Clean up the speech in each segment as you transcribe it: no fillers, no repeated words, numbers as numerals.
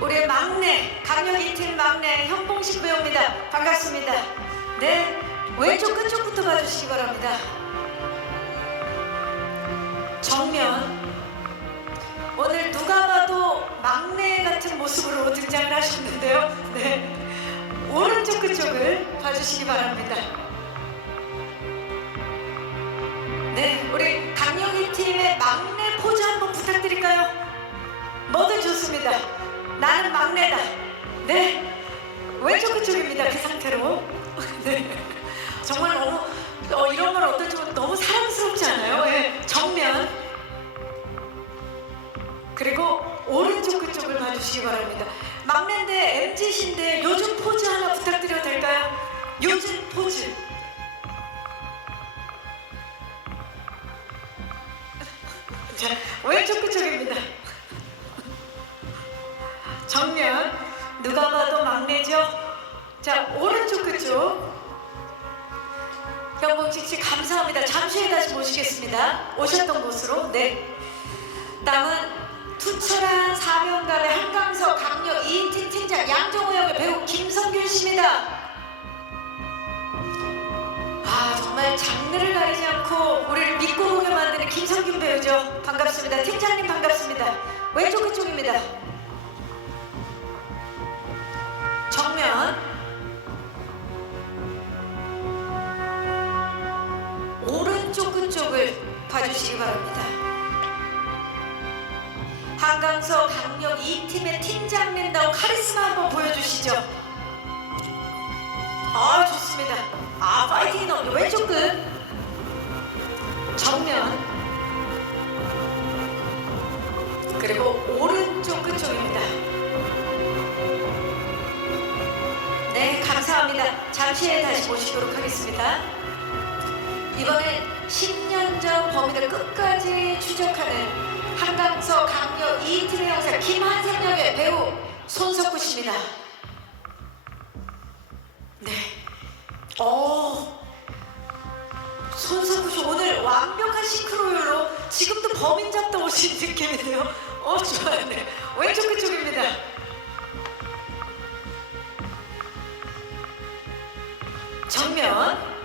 우리 막내 강력 2팀 막내 현봉식 배우입니다. 반갑습니다. 네, 왼쪽 끝쪽부터 봐주시기 바랍니다. 정면. 오늘 누가 봐도 막내 같은 모습으로 등장을 하셨는데요. 네, 오른쪽 끝쪽을 봐주시기 바랍니다. 네, 우리 강력 2팀의 막내 포즈 한번 부탁드릴까요? 뭐든 좋습니다. 나는 막내다. 네, 왼쪽 끝쪽입니다. 그 상태로. 네, 정말 너무 이런 걸 어떨지 너무 사랑스럽지 않아요? 네, 정면. 그리고 오른쪽 끝쪽을 봐주시기 바랍니다. 막내인데 MZ신데 요즘 포즈 하나 부탁드려도 될까요? 요즘 포즈. 자, 왼쪽 끝쪽입니다. 정면. 누가 봐도 막내죠? 자, 오른쪽 끝쪽. 현봉식 씨 감사합니다. 잠시 후에 다시 모시겠습니다. 오셨던 곳으로. 네. 다음은 투철한 사명감의 한강서 강력 2인팀 팀장 양정호 역의 배우 김성균 씨입니다. 정말 장르를 가리지 않고 우리를 믿고 보게 만드는 김성균 배우죠. 반갑습니다. 팀장님 반갑습니다. 왼쪽 끝쪽입니다. 정면. 오른쪽 끝쪽을 봐주시기 바랍니다. 한강서 강력 2팀의 팀장님다운 카리스마 한번 보여주시죠. 좋습니다. 파이팅 넘겨. 왼쪽 끝. 정면. 그리고 오른쪽 끝쪽입니다. 네, 감사합니다. 잠시 후에 다시 모시도록 하겠습니다. 이번엔 10년 전 범인을 끝까지 추적하는 한강서 강력 2팀의 형사 김한생 역의 배우 손석구 씨입니다. 네. 손석구 씨 오늘 완벽한 싱크로율로 지금도 범인 잡다 오신 느낌인데요. 좋아요. 네. 왼쪽 끝쪽입니다. 정면.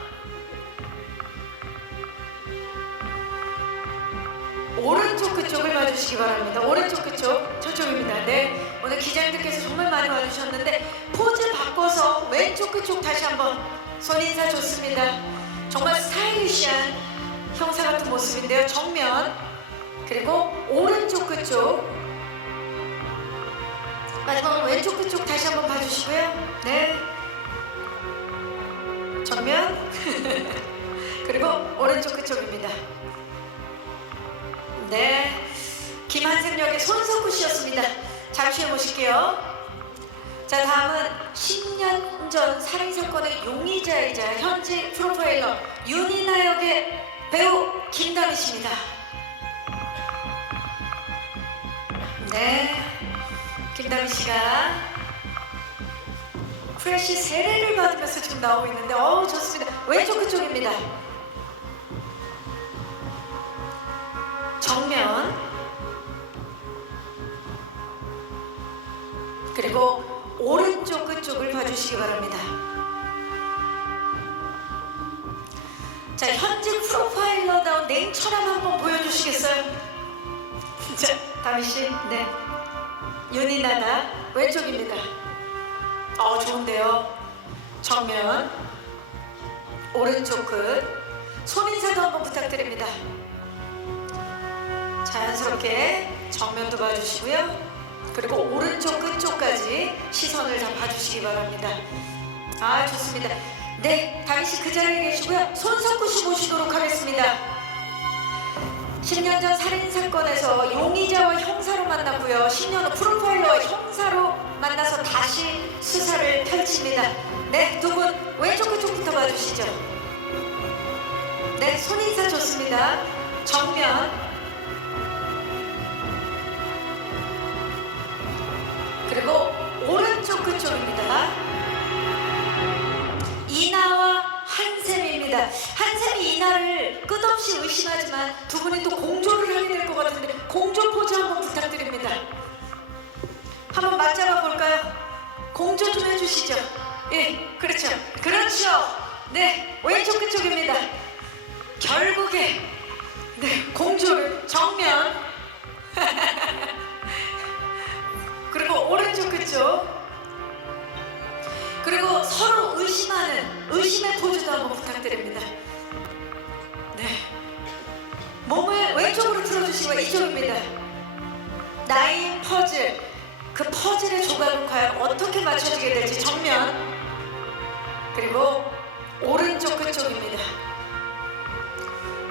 오른쪽 끝쪽을 봐주시기 바랍니다. 오른쪽 끝쪽 저쪽입니다. 네, 오늘 기자님들께서 정말 많이 와주셨는데 포즈 바꿔서 왼쪽 끝쪽 다시 한번 손인사 좋습니다. 정말 스타일리시한 형사 같은 모습인데요. 정면. 그리고 오른쪽 끝쪽. 마지막으로 왼쪽 끝쪽 다시 한번 봐주시고요. 네, 정면. 그리고 오른쪽 끝쪽입니다. 네, 김한생 역의 손석구 씨였습니다. 잠시 후에 모실게요. 자, 다음은 10년 전 살인사건의 용의자이자 현직 프로파일러 윤이나 역의 배우 김다미 씨입니다. 네, 김다미 씨가 프레시 세례를 받으면서 지금 나오고 있는데 좋습니다. 왼쪽 끝쪽입니다. 정면. 그리고 오른쪽 끝쪽을 봐주시기 바랍니다. 자, 현직 프로파일러다운 냉철함 한번 보여주시겠어요? 자, 다미씨. 네, 윤이나나 왼쪽입니다. 좋은데요. 정면. 오른쪽 끝. 손인사도 한번 부탁드립니다. 자연스럽게 정면도 봐주시고요. 그리고 오른쪽 끝쪽까지 시선을 다 봐주시기 바랍니다. 좋습니다. 네, 다미씨 그 자리에 계시고요. 손석구 씨 모시도록 하겠습니다. 10년 전 살인사건에서 용의자와 형사로 만났고요. 10년 후 프로파일러와 형사로 만나서 다시 수사를 펼칩니다. 네, 두 분 왼쪽 끝쪽부터 봐주시죠. 네, 손인사 좋습니다. 정면. 그리고 오른쪽 끝쪽입니다. 이나와 한샘입니다. 한샘이 이나를 끝없이 의심하지만 두 분이 또 공조를 하게 될 것 같은데 공조 포즈 한번 부탁드립니다. 한번 맞잡아 볼까요? 공조 좀 해주시죠. 예, 그렇죠. 그렇죠. 네, 왼쪽 그쪽입니다. 결국에 네, 공조를 정면 그리고 오른쪽 그쪽 그리고 서로 의심하는 의심의 포즈도 한번 부탁드립니다. 네, 몸을 왼쪽으로 틀어주시고 이쪽입니다. 나인 퍼즐, 그 퍼즐의 조각은 과연 어떻게 맞춰지게 될지 정면 그리고 오른쪽 그쪽입니다.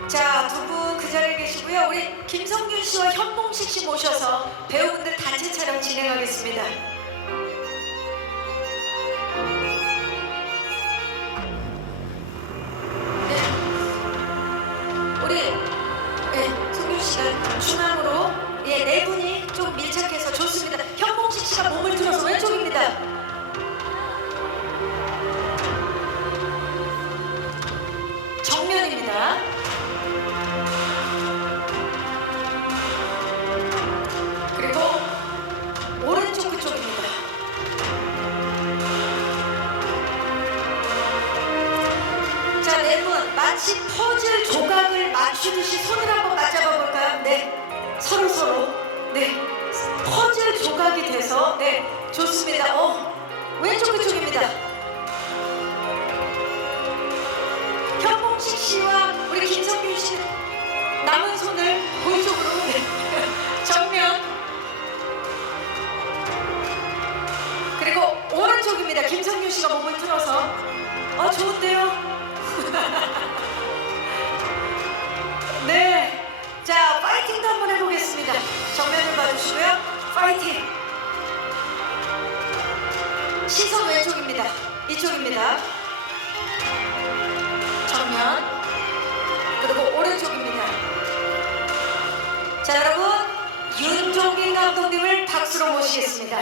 자, 두 분 그 자리에 계시고요. 우리 김성균 씨와 현봉식 씨 모셔서 배우분들 단체 촬영 진행하겠습니다. 네, 우리 성균 씨가 중앙으로 네 분이 좀 밀착해서 좋습니다. 현봉식 씨가 몸을 틀어서 왼쪽입니다. 정면입니다. 그리고 오른쪽 그쪽입니다. 자, 네 분 마치 퍼즐 조각을 맞추듯이 손을 한번 맞잡아 볼까요? 네, 서로 네, 퍼즐 조각이 돼서 네, 좋습니다. 왼쪽 그쪽입니다. 현봉식 씨와 우리 김성균 씨 남은 손을 오른쪽으로 네. 정면 그리고 오른쪽입니다. 김성균 씨가 몸을 틀어서 좋은데요? 네, 자 파이팅도 한번 해보겠습니다. 정면을 봐주시고요. 파이팅. 시선 왼쪽입니다. 이쪽입니다. 정면 그리고 오른쪽입니다. 자, 여러분 윤종빈 감독님을 박수로 모시겠습니다.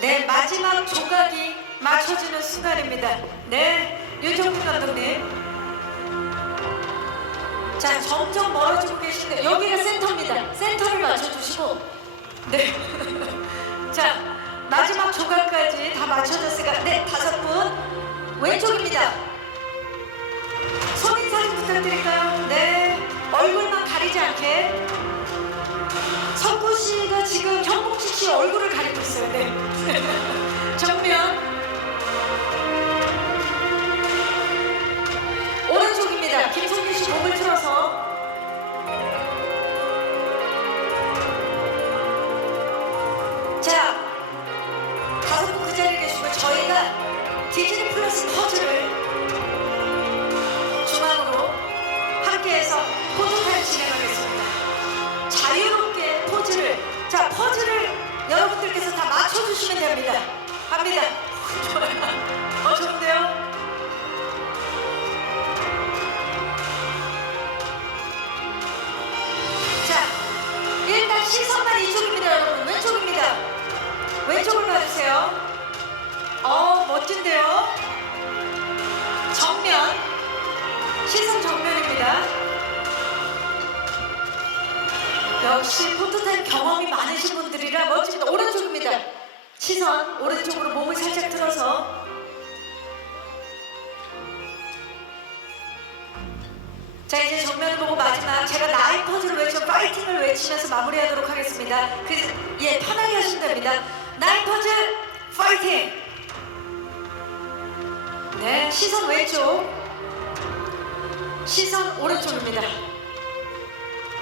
네, 마지막 조각이 맞춰지는 순간입니다. 네, 윤종빈 감독님. 자, 점점 멀어지고 계신데 여기가 센터입니다. 센터를 맞춰주시고 네. 자, 마지막 조각까지 다 맞춰졌으니까 네, 5분 왼쪽입니다. 손 인사 좀 부탁드릴까요? 네, 얼굴만 가리지 않게. 성구 씨가 지금 현봉식 씨 얼굴을 가리고 있어요. 네. 정면 오른쪽입니다. 김성균 씨 목을 틀어서 자, 5분 그 자리에 계시고 저희가 디즈니 플러스 퍼즐을 중앙으로 함께해서 포토타임 진행하겠습니다. 자유롭게 포즈를 자, 퍼즐을 여러분들께서 다 맞춰주시면 됩니다. 갑니다. 좋은데요? 자, 일단 시선만 이쪽입니다. 여러분 왼쪽입니다. 왼쪽을 봐주세요. 멋진데요? 정면 시선 정면입니다. 역시 포토타임 경험이 많으신 분들이라 멋집니다. 오른쪽입니다. 시선 오른쪽으로 몸을 살짝 틀어서 자, 이제 정면을 보고 마지막 제가 나인 퍼즐을 외쳐 파이팅을 외치면서 마무리하도록 하겠습니다. 편하게 하시면 됩니다. 나인 퍼즐 파이팅. 네, 시선 왼쪽 시선 오른쪽입니다.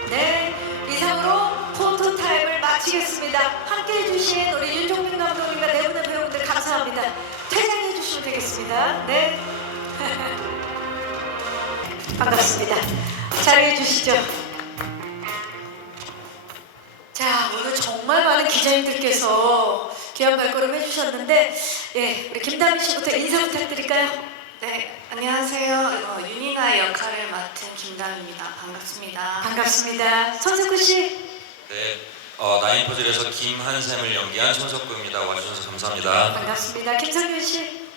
네, 이상으로 포토타임을 마치겠습니다. 함께해 주신 우리 윤종빈 감독님과 네 분의 배우분들 감사합니다. 퇴장해 주시면 되겠습니다. 네. 반갑습니다. 자리해 주시죠. 자, 오늘 정말 많은 기자님들께서 귀한 발걸음 해주셨는데 우리 김다미 씨부터 인사 부탁드릴까요? 네, 안녕하세요. 윤이나 역할을 맡은 김다미입니다. 반갑습니다. 반갑습니다. 손석구 씨. 네, 나인 퍼즐에서 김한샘을 연기한 손석구입니다. 와주셔서 감사합니다. 반갑습니다. 김성균 씨.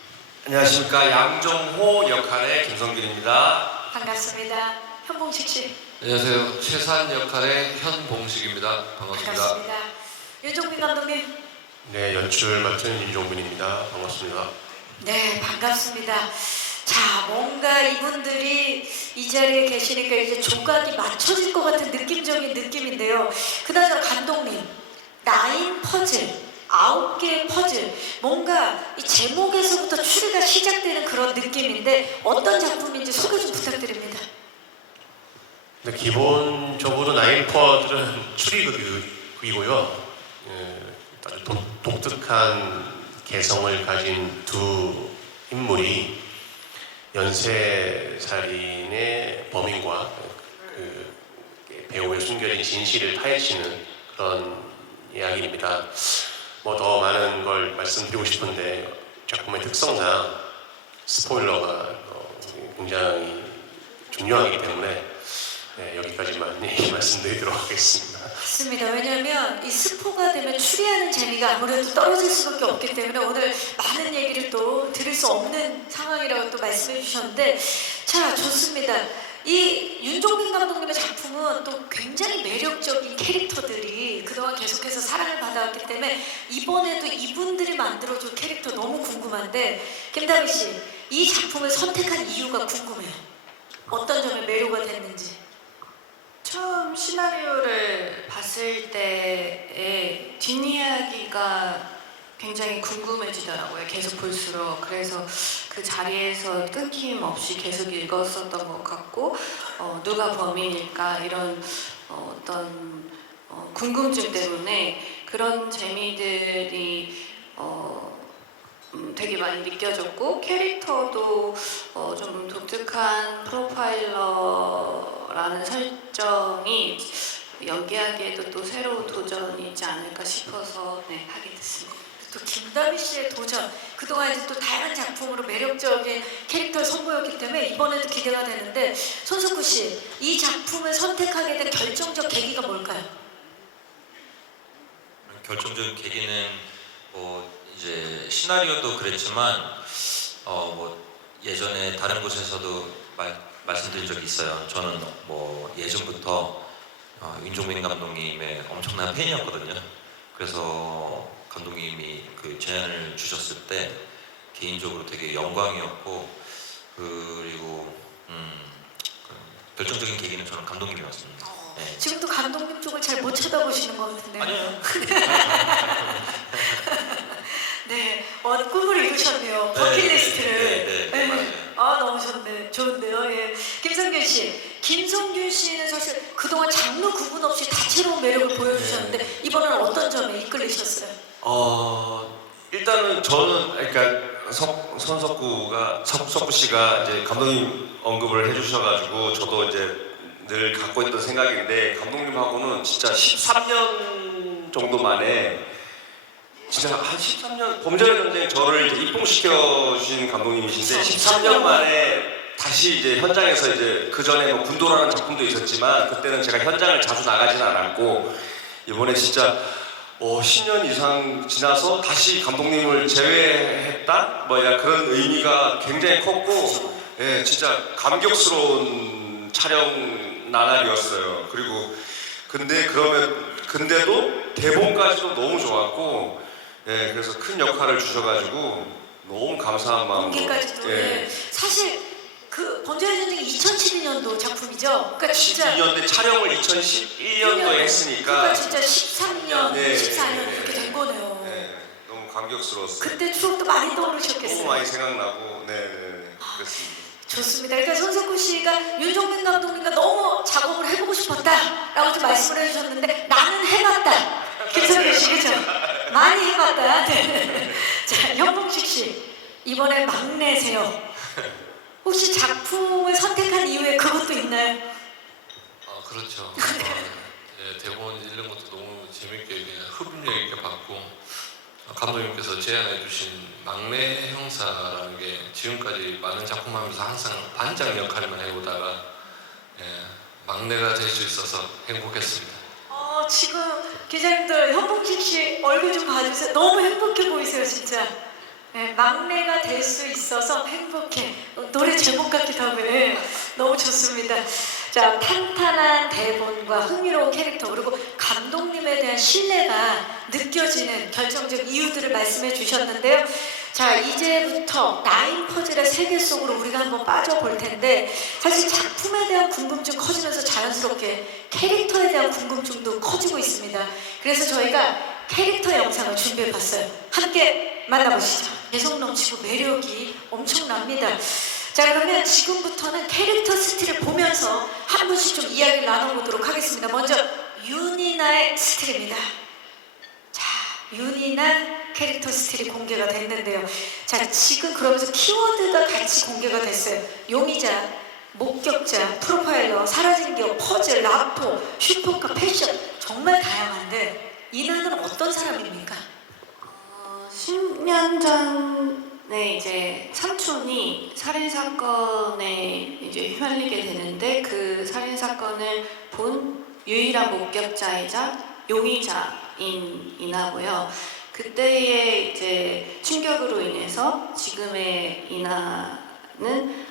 안녕하십니까. 양정호 역할의 김성균입니다. 반갑습니다. 현봉식 씨. 안녕하세요. 최산 역할의 현봉식입니다. 반갑습니다. 반갑습니다. 윤종빈 감독님. 네, 연출 맡은 윤종빈입니다. 반갑습니다. 네, 반갑습니다. 자, 뭔가 이분들이 이 자리에 계시니까 이제 조각이 맞춰질 것 같은 느낌적인 느낌인데요. 그나저나 감독님, 9 퍼즐, 9개의 퍼즐, 뭔가 이 제목에서부터 추리가 시작되는 그런 느낌인데 어떤 작품인지 소개 좀 부탁드립니다. 근데 기본적으로 나인퍼들은 추리극이고요. 아주 독특한 개성을 가진 두 인물이 연쇄살인의 범인과 그 배우의 숨겨진 진실을 파헤치는 그런 이야기입니다. 뭐 더 많은 걸 말씀드리고 싶은데 작품의 특성상 스포일러가 굉장히 중요하기 때문에 여기까지만 말씀드리도록 하겠습니다. 맞습니다. 왜냐하면 이 스포가 되면 추리하는 재미가 아무래도 떨어질 수밖에 없기 때문에 오늘 많은 얘기를 또 들을 수 없는 상황이라고 또 말씀해 주셨는데, 자, 좋습니다. 이 윤종빈 감독님의 작품은 또 굉장히 매력적인 캐릭터들이 그동안 계속해서 사랑을 받아왔기 때문에 이번에도 이분들이 만들어준 캐릭터 너무 궁금한데, 김다미 씨, 이 작품을 선택한 이유가 궁금해요. 어떤 점에 매료가 됐는지. 처음 시나리오를 봤을 때의 뒷이야기가 굉장히 궁금해지더라고요. 계속 볼수록. 그래서 그 자리에서 끊김없이 계속 읽었었던 것 같고, 누가 범인일까 이런 어떤 궁금증 때문에 그런 재미들이 되게 많이 느껴졌고, 캐릭터도 좀 독특한 프로파일러라는 설정이 연기하기에도 또 새로운 도전이지 않을까 싶어서 하게 됐습니다. 또 김다미 씨의 도전, 그동안 이제 또 다양한 작품으로 매력적인 캐릭터를 선보였기 때문에 이번에도 기대가 되는데, 손석구 씨, 이 작품을 선택하게 된 결정적 계기가 뭘까요? 결정적인 계기는 뭐 이제 시나리오도 그랬지만 뭐 예전에 다른 곳에서도 말씀드린 적이 있어요. 저는 뭐 예전부터 윤종빈 감독님의 엄청난 팬이었거든요. 그래서 감독님이 그 제안을 주셨을 때 개인적으로 되게 영광이었고, 그리고 결정적인 계기는 저는 감독님이었습니다. 네. 지금도 감독님 쪽을 잘 못 쳐다보시는 것 같은데요. 아니요. 네, 꿈을 이루셨네요. 버킷리스트를. 네, 맞아요. 아, 너무 좋은데요. 예. 김성균 씨, 김성균 씨는 사실 그동안 장르 구분 없이 다채로운 매력을 보여주셨는데 이번에는 어떤 점에 이끌리셨어요? 일단은 저는 그러니까 석구 씨가 이제 감독님 언급을 해주셔가지고 저도 이제 늘 갖고 있던 생각인데, 감독님하고는 진짜 13년 정도 만에, 진짜 한 13년, 범죄의 전쟁 저를 이제 입봉시켜 주신 감독님이신데 13년 만에 다시 이제 현장에서, 이제 그 전에 뭐 군도라는 작품도 있었지만 그때는 제가 현장을 자주 나가진 않았고, 이번에 진짜 10년 이상 지나서 다시 감독님을 재회했다? 뭐 약간 그런 의미가 굉장히 컸고, 예, 진짜 감격스러운 촬영 나날이었어요. 그리고 근데도 대본까지도 너무 좋았고, 예, 그래서 큰 역할을 주셔가지고 너무 감사한 마음으로. 연기까지도. 예. 사실 그 범죄의 전쟁이 2012년도 작품이죠. 그러니까 진짜 12년대 촬영을 2011년도에 했으니까. 그러니까 진짜 13년, 네, 14년 네, 그렇게 된 거네요. 네, 너무 감격스러웠어요. 그때 추억도 많이 떠오르셨겠어요. 너무 많이 생각나고, 그랬습니다. 좋습니다. 그러니까 손석구 씨가 윤종빈 감독님과 너무 작업을 해보고 싶었다라고 좀 말씀을 해주셨는데, 나는 해봤다. 김성균 씨, 그죠? 많이 해봤다. 네. 자, 현봉식 씨, 이번에 막내세요. 혹시 작품을 선택한 이유에 그것도 있나요? 그렇죠. 대본 읽는 것도 너무 재밌게 흡입력 있게 봤고, 감독님께서 제안해 주신 막내 형사라는 게 지금까지 많은 작품하면서 항상 반장 역할만 해오다가 막내가 될 수 있어서 행복했습니다. 지금 기자님들 현봉식 씨 얼굴 좀 봐주세요. 너무 행복해 보이세요, 진짜. 네, 막내가 될 수 있어서 행복해. 노래 제목 같기도 하고. 네, 너무 좋습니다. 자, 탄탄한 대본과 흥미로운 캐릭터 그리고 감독님에 대한 신뢰가 느껴지는 결정적 이유들을 말씀해 주셨는데요. 자, 이제부터 나인 퍼즐의 세계 속으로 우리가 한번 빠져볼 텐데 사실 작품에 대한 궁금증 커지면서 자연스럽게 캐릭터에 대한 궁금증도 커지고 있습니다. 그래서 저희가 캐릭터 영상을 준비해 봤어요. 함께 만나보시죠. 개성 넘치고 매력이 엄청납니다. 자, 그러면 지금부터는 캐릭터 스틸을 보면서 한 분씩 좀 이야기를 나눠보도록 하겠습니다. 먼저 윤이나의 스틸입니다. 자, 윤이나 캐릭터 스틸이 공개가 됐는데요. 자, 지금 그러면서 키워드가 같이 공개가 됐어요. 용의자, 목격자, 프로파일러, 사라진 기억, 퍼즐, 라포, 슈퍼카, 패션 정말 다양한데 이나는 어떤 사람입니까? 10년 전에 이제 삼촌이 살인 사건에 이제 휘말리게 되는데 그 살인 사건을 본 유일한 목격자이자 용의자인 이나고요. 그때의 이제 충격으로 인해서 지금의 이나는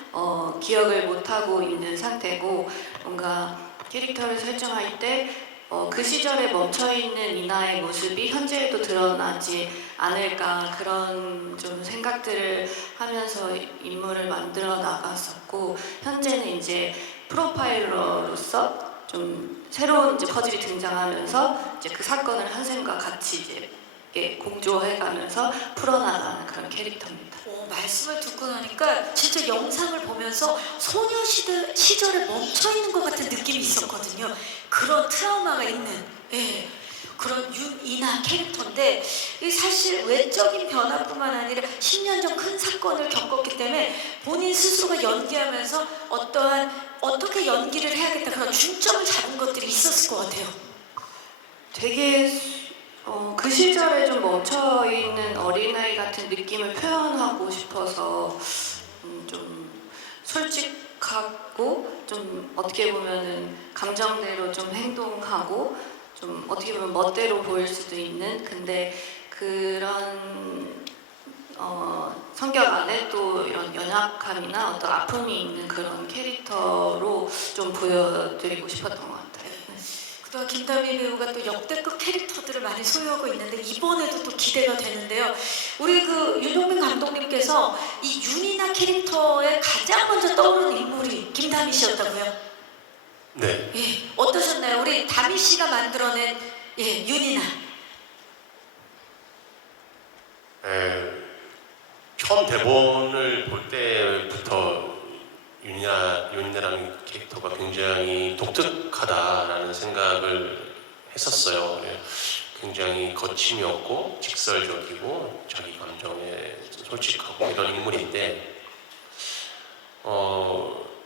기억을 못하고 있는 상태고 뭔가 캐릭터를 설정할 때 그 시절에 멈춰있는 이나의 모습이 현재에도 드러나지 않을까 그런 좀 생각들을 하면서 인물을 만들어 나갔었고 현재는 이제 프로파일러로서 좀 새로운 이제 퍼즐이 등장하면서 이제 그 사건을 한샘과 같이 이제 공조해가면서 풀어나가는 그런 캐릭터입니다. 말씀을 듣고 나니까 진짜 영상을 보면서 소녀시절에 멈춰있는 것 같은 느낌이 있었거든요. 그런 트라우마가 있는 그런 윤이나 캐릭터인데 사실 외적인 변화뿐만 아니라 10년 전 큰 사건을 겪었기 때문에 본인 스스로가 연기하면서 어떻게 연기를 해야겠다 그런 중점을 잡은 것들이 있었을 것 같아요. 되게 그 시절에 좀 멈춰있는 어린아이 같은 느낌을 표현하고 싶어서 좀 솔직하고 좀 어떻게 보면은 감정대로 좀 행동하고 좀 어떻게 보면 멋대로 보일 수도 있는 근데 그런 성격 안에 또 이런 연약함이나 어떤 아픔이 있는 그런 캐릭터로 좀 보여드리고 싶었던 것 같아요. 그동안 김다미 배우가 또 역대급 캐릭터들을 많이 소유하고 있는데 이번에도 또 기대가 되는데요. 우리 그 윤종빈 감독님께서 이 윤이나 캐릭터에 가장 먼저 떠오르는 인물이 김다미 씨였다고요? 네. 예, 어떠셨나요? 우리 다미 씨가 만들어낸 윤이나. 처음 대본을 볼 때부터 윤이나라는 캐릭터가 굉장히 독특하다라는 생각을 했었어요. 굉장히 거침이 없고 직설적이고 자기 감정에 솔직하고 이런 인물인데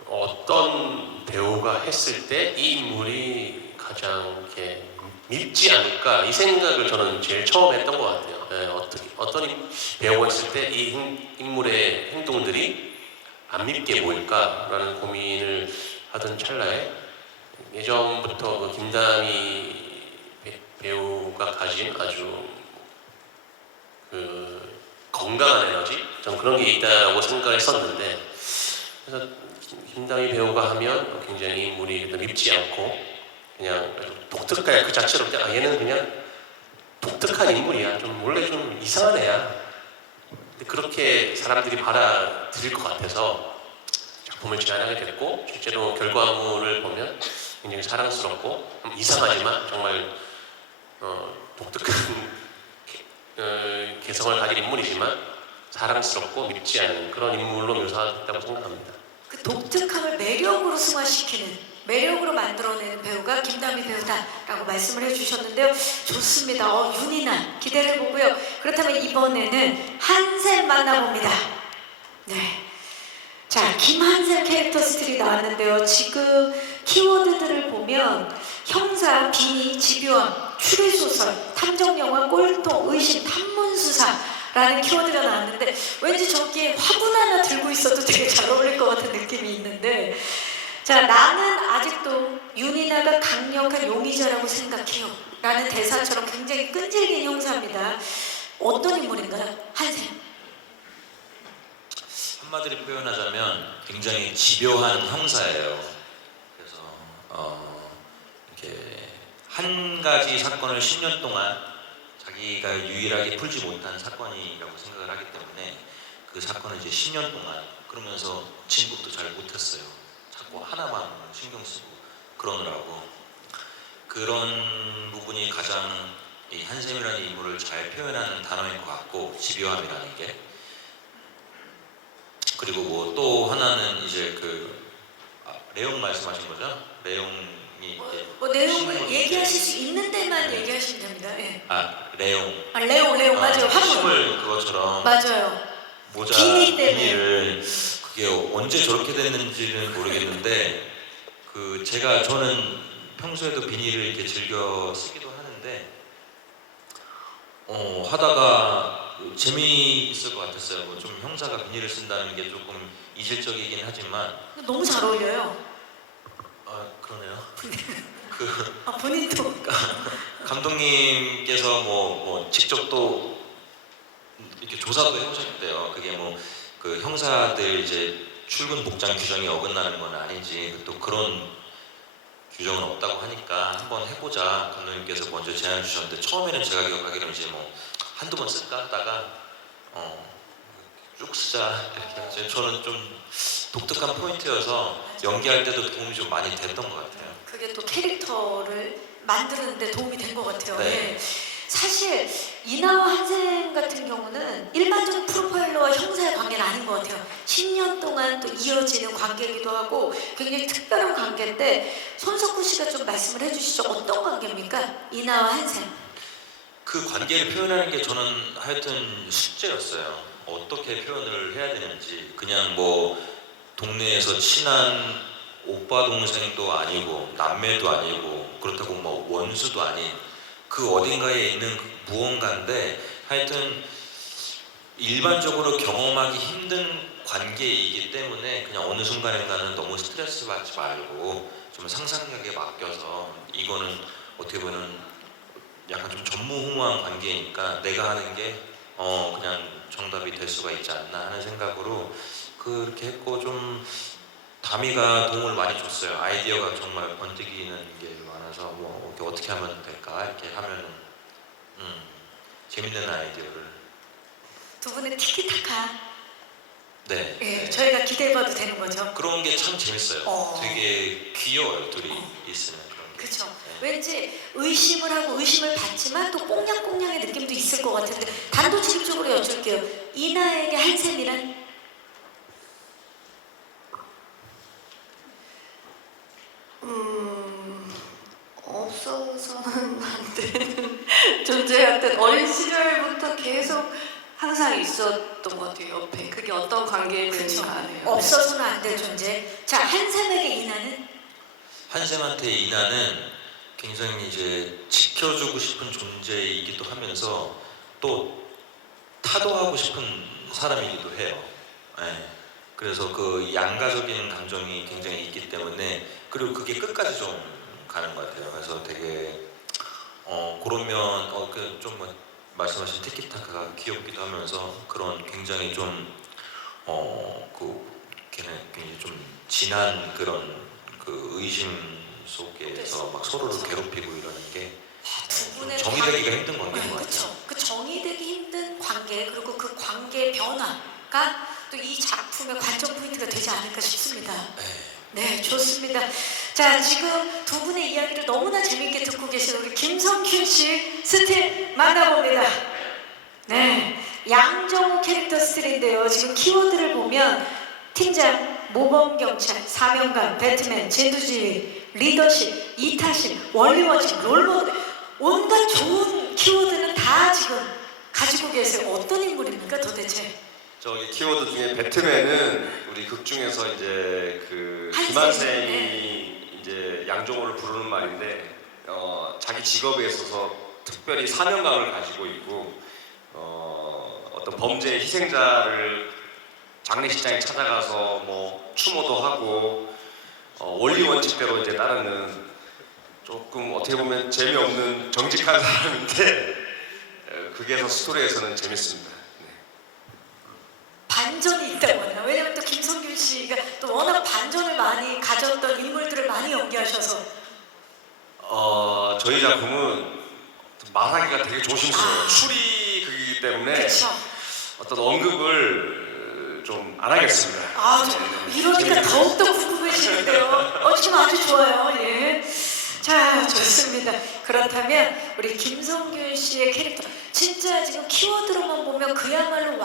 어떤 배우가 했을 때 이 인물이 가장 이렇게 밉지 않을까 이 생각을 저는 제일 처음 했던 것 같아요. 어떤 배우가 있을 때 이 인물의 행동들이 안 밉게 보일까라는 고민을 하던 찰나에 예전부터 그 김다미 배우가 가진 아주 그 건강한 에너지, 전 그런 게 있다고 생각을 했었는데 그래서 김다미 배우가 하면 굉장히 인물이 밉지 않고 그냥 독특해 그 자체로 얘는 그냥 독특한 인물이야. 좀 원래 좀 이상한 애야. 근데 그렇게 사람들이 받아들일 것 같아서 작품을 제안하게 됐고 실제로 결과물을 보면 굉장히 사랑스럽고 이상하지만 정말 독특한 개성을 가진 인물이지만 사랑스럽고 밉지 않은 그런 인물로 묘사됐다고 생각합니다. 그 독특함을 매력으로 승화시키는 매력으로 만들어내는 배우가 김다미 배우다라고 말씀을 해주셨는데요. 좋습니다. 윤이나 기대를 해보고요. 그렇다면 이번에는 한샘 만나봅니다. 네. 자, 김한샘 캐릭터 스틸이 나왔는데요. 지금 키워드들을 보면 형사, 비니, 집요함, 추리소설, 탐정영화, 꼴통, 의심, 탐문수사라는 키워드가 나왔는데 왠지 저기에 화분 하나 들고 있어도 되게 잘 어울릴 것 같은 느낌이 있는데 자, 나는 아직도 윤이나가 강력한 용의자라고 생각해요 라는 대사처럼 굉장히 끈질긴 형사입니다. 어떤 인물인가요? 한샘. 한마디로 표현하자면 굉장히 집요한 형사예요. 그래서 이렇게 한 가지 사건을 10년 동안 자기가 유일하게 풀지 못한 사건이라고 생각을 하기 때문에 그 사건을 이제 10년 동안 그러면서 진급도 잘 못했어요. 자꾸 하나만 신경 쓰고 그러느라고 그런 부분이 가장 이 한샘이라는 인물을 잘 표현하는 단어인 것 같고 집요함이라는 게 그리고 뭐 또 하나는 이제 레옹 말씀하신 거죠? 레옹이 이제 뭐 내용을 식물 얘기하실 이제- 수 있는 데만 얘기하시면 됩니다. 예. 레옹 레옹 맞아요. 화분 식물 그것처럼 맞아요. 모자 비닐 때문에. 비닐을 그게 언제 저렇게 됐는지는 모르겠는데 저는 평소에도 비닐을 이렇게 즐겨 쓰기도 하는데 하다가 재미있을 것 같았어요. 뭐 좀 형사가 비닐을 쓴다는 게 조금 이질적이긴 하지만 너무 잘 어울려요. 그러네요. 본인도 감독님께서 뭐 직접 또 이렇게 조사도 해보셨대요. 그게 뭐 그 형사들 이제 출근 복장 규정이 어긋나는 건 아닌지 또 그런 규정은 없다고 하니까 한번 해보자 감독님께서 먼저 제안을 주셨는데 처음에는 제가 기억하기로는 이제 뭐 한두 번 쓸까 하다가 쭉 쓰자 이렇게 해서 저는 좀 독특한 포인트여서 연기할 때도 도움이 좀 많이 됐던 것 같아요. 그게 또 캐릭터를 만드는 데 도움이 된 것 같아요. 네. 예. 사실 이나와 한샘 같은 경우는 일반적인 프로파일러와 형사의 관계는 아닌 것 같아요. 10년 동안 또 이어지는 관계이기도 하고 굉장히 특별한 관계인데 손석구 씨가 좀 말씀을 해주시죠. 어떤 관계입니까? 이나와 한샘. 그 관계를 표현하는 게 저는 하여튼 숙제였어요. 어떻게 표현을 해야 되는지 그냥 뭐 동네에서 친한 오빠 동생도 아니고 남매도 아니고 그렇다고 뭐 원수도 아닌 그 어딘가에 있는 무언가인데 하여튼 일반적으로 경험하기 힘든 관계이기 때문에 그냥 어느 순간인가는 너무 스트레스 받지 말고 좀 상상력에 맡겨서 이거는 어떻게 보면 약간 좀 전무후무한 관계니까 내가 하는 게 그냥 정답이 될 수가 있지 않나 하는 생각으로 그렇게 했고 좀 다미가 도움을 많이 줬어요. 아이디어가 정말 번뜩이는 게 많아서 뭐 이렇게 어떻게 하면 될까 이렇게 하면은 재밌는 아이디어를 두 분의 티키타카. 네. 예, 저희가 기대해봐도 되는 거죠. 그런 게 참 재밌어요. 되게 귀여워요 둘이 있으면 그런 게. 그렇죠. 네. 왠지 의심을 하고 의심을 받지만 또 꽁냥꽁냥의 느낌도 있을 것 같은데 단도직입적으로 여쭐게요. 이나에게 한샘이란? 없어서는 안 되는 존재였던 어린 시절부터 계속 항상 있었던 것 같아요. 옆에 그게 어떤 관계든지 간에 없어서는 안 될 존재. 자, 한샘에게 이나는? 한샘한테 이나는 굉장히 이제 지켜주고 싶은 존재이기도 하면서 또 타도하고 싶은 사람이기도 해요. 네. 그래서 그 양가적인 감정이 굉장히 있기 때문에 그리고 그게 끝까지 좀 가는 것 같아요. 그래서 되게 그러면 좀 뭐 말씀하신 티키타카가 귀엽기도 하면서 그런 굉장히 좀 걔는 굉장히 좀 진한 그런 그 의심 속에서 막 서로를 괴롭히고 이러는 게 두 분의 정의되기가 힘든 관계인 것 같아요. 그렇죠. 그 정의되기 힘든 관계 그리고 그 관계의 변화가 또 이 작품의 관전 포인트가 되지 않을까 싶습니다. 네, 좋습니다. 자, 지금 두 분의 이야기를 너무나 재밌게 듣고 계신 우리 김성균 씨 스틸 만나봅니다. 네, 양정호 캐릭터 스틸인데요. 지금 키워드를 보면 팀장, 모범경찰, 사명감, 배트맨, 진두지휘, 리더십, 이타심, 원리원칙, 롤모델 온갖 좋은 키워드는 다 지금 가지고 계세요. 어떤 인물입니까 도대체? 저기 키워드 중에 배트맨은 우리 극 중에서 이제 그 한샘, 김한샘이 이제 양정호를 부르는 말인데 자기 직업에 있어서 특별히 사명감을 가지고 있고 어떤 범죄 희생자를 장례식장에 찾아가서 뭐 추모도 하고 원리 원칙대로 이제 따르는 조금 어떻게 보면 재미없는 정직한 사람인데 극에서 스토리에서는 재밌습니다. 네. 반전이 있다고 하나. 왜냐면 또 김성균 씨가 또 워낙 반전을 많이 가졌던 인물들을 많이 연기하셔서. 저희 작품은 말하기가 되게 조심스러워요. 추리극이기 때문에 그렇죠. 어떤 언급을 좀 안 하겠습니다. 이러니까 더욱더 궁금해지는데요. 지금 아주 좋아요. 예. 자, 좋습니다. 그렇다면 우리 김성균 씨의 캐릭터 진짜 지금 키워드로만 보면 그야말로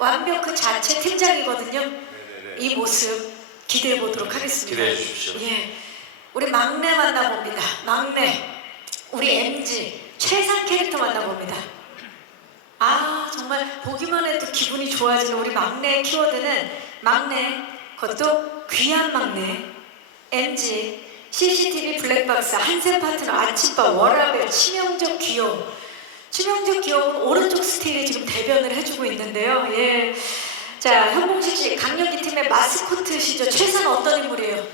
완벽 그 자체 팀장이거든요. 네네네. 이 모습 기대해 보도록 하겠습니다. 기대해 주십시오. 예, 우리 막내 만나봅니다. 막내, 우리 MG 최상 캐릭터 만나봅니다. 정말 보기만 해도 기분이 좋아지는 우리 막내의 키워드는 막내, 그것도 귀한 막내, MG, CCTV 블랙박스, 한샘 파트너, 아침밥, 워라벨, 치명적 귀여움. 치명적 귀여움은 오른쪽 스틸이 지금 대변을 해주고 있는데요. 예. 자, 현봉식 씨, 강력이 팀의 마스코트시죠. 최상 어떤 인물이에요?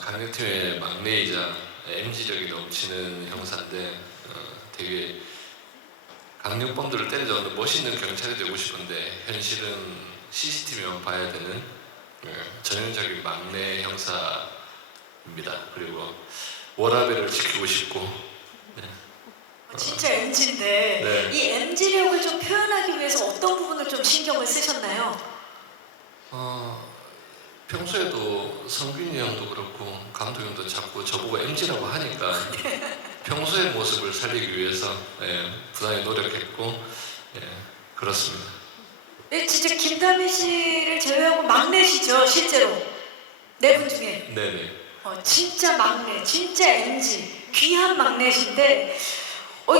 강력팀의 막내이자 MG력이 넘치는 형사인데 되게 강력범들을 때려잡는 멋있는 경찰이 되고 싶은데 현실은 CCTV만 봐야 되는 전형적인 막내 형사입니다. 그리고 워라벨을 지키고 싶고 진짜 MG인데 네. 이 MG력을 좀 표현하기 위해서 어떤 부분을 좀 신경을 쓰셨나요? 평소에도 성균이 형도 그렇고 감독 형도 자꾸 저보고 MG라고 하니까 평소의 모습을 살리기 위해서 부단히 노력했고 그렇습니다. 예, 진짜 김다미 씨를 제외하고 막내시죠, 실제로. 네 분 중에. 네네. 진짜 막내, 진짜 MG, 귀한 막내신데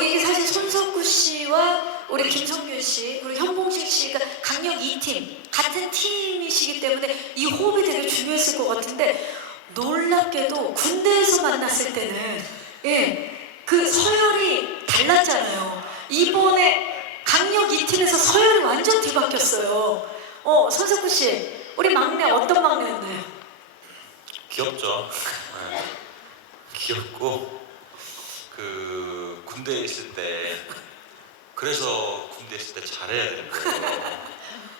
이게 사실 손석구 씨와 우리 김성균 씨, 그리고 현봉식 씨가 강력 2팀, 같은 팀이시기 때문에 이 호흡이 되게 중요했을 것 같은데 놀랍게도 군대에서 만났을 때는 그 서열이 달랐잖아요. 이번에 강력 2팀에서 서열이 완전 뒤바뀌었어요. 손석구 씨, 우리 막내 어떤 막내였나요? 귀엽죠. 네. 귀엽고 그 군대에 있을 때 그래서 군대에 있을 때 잘해야 되는 거예요.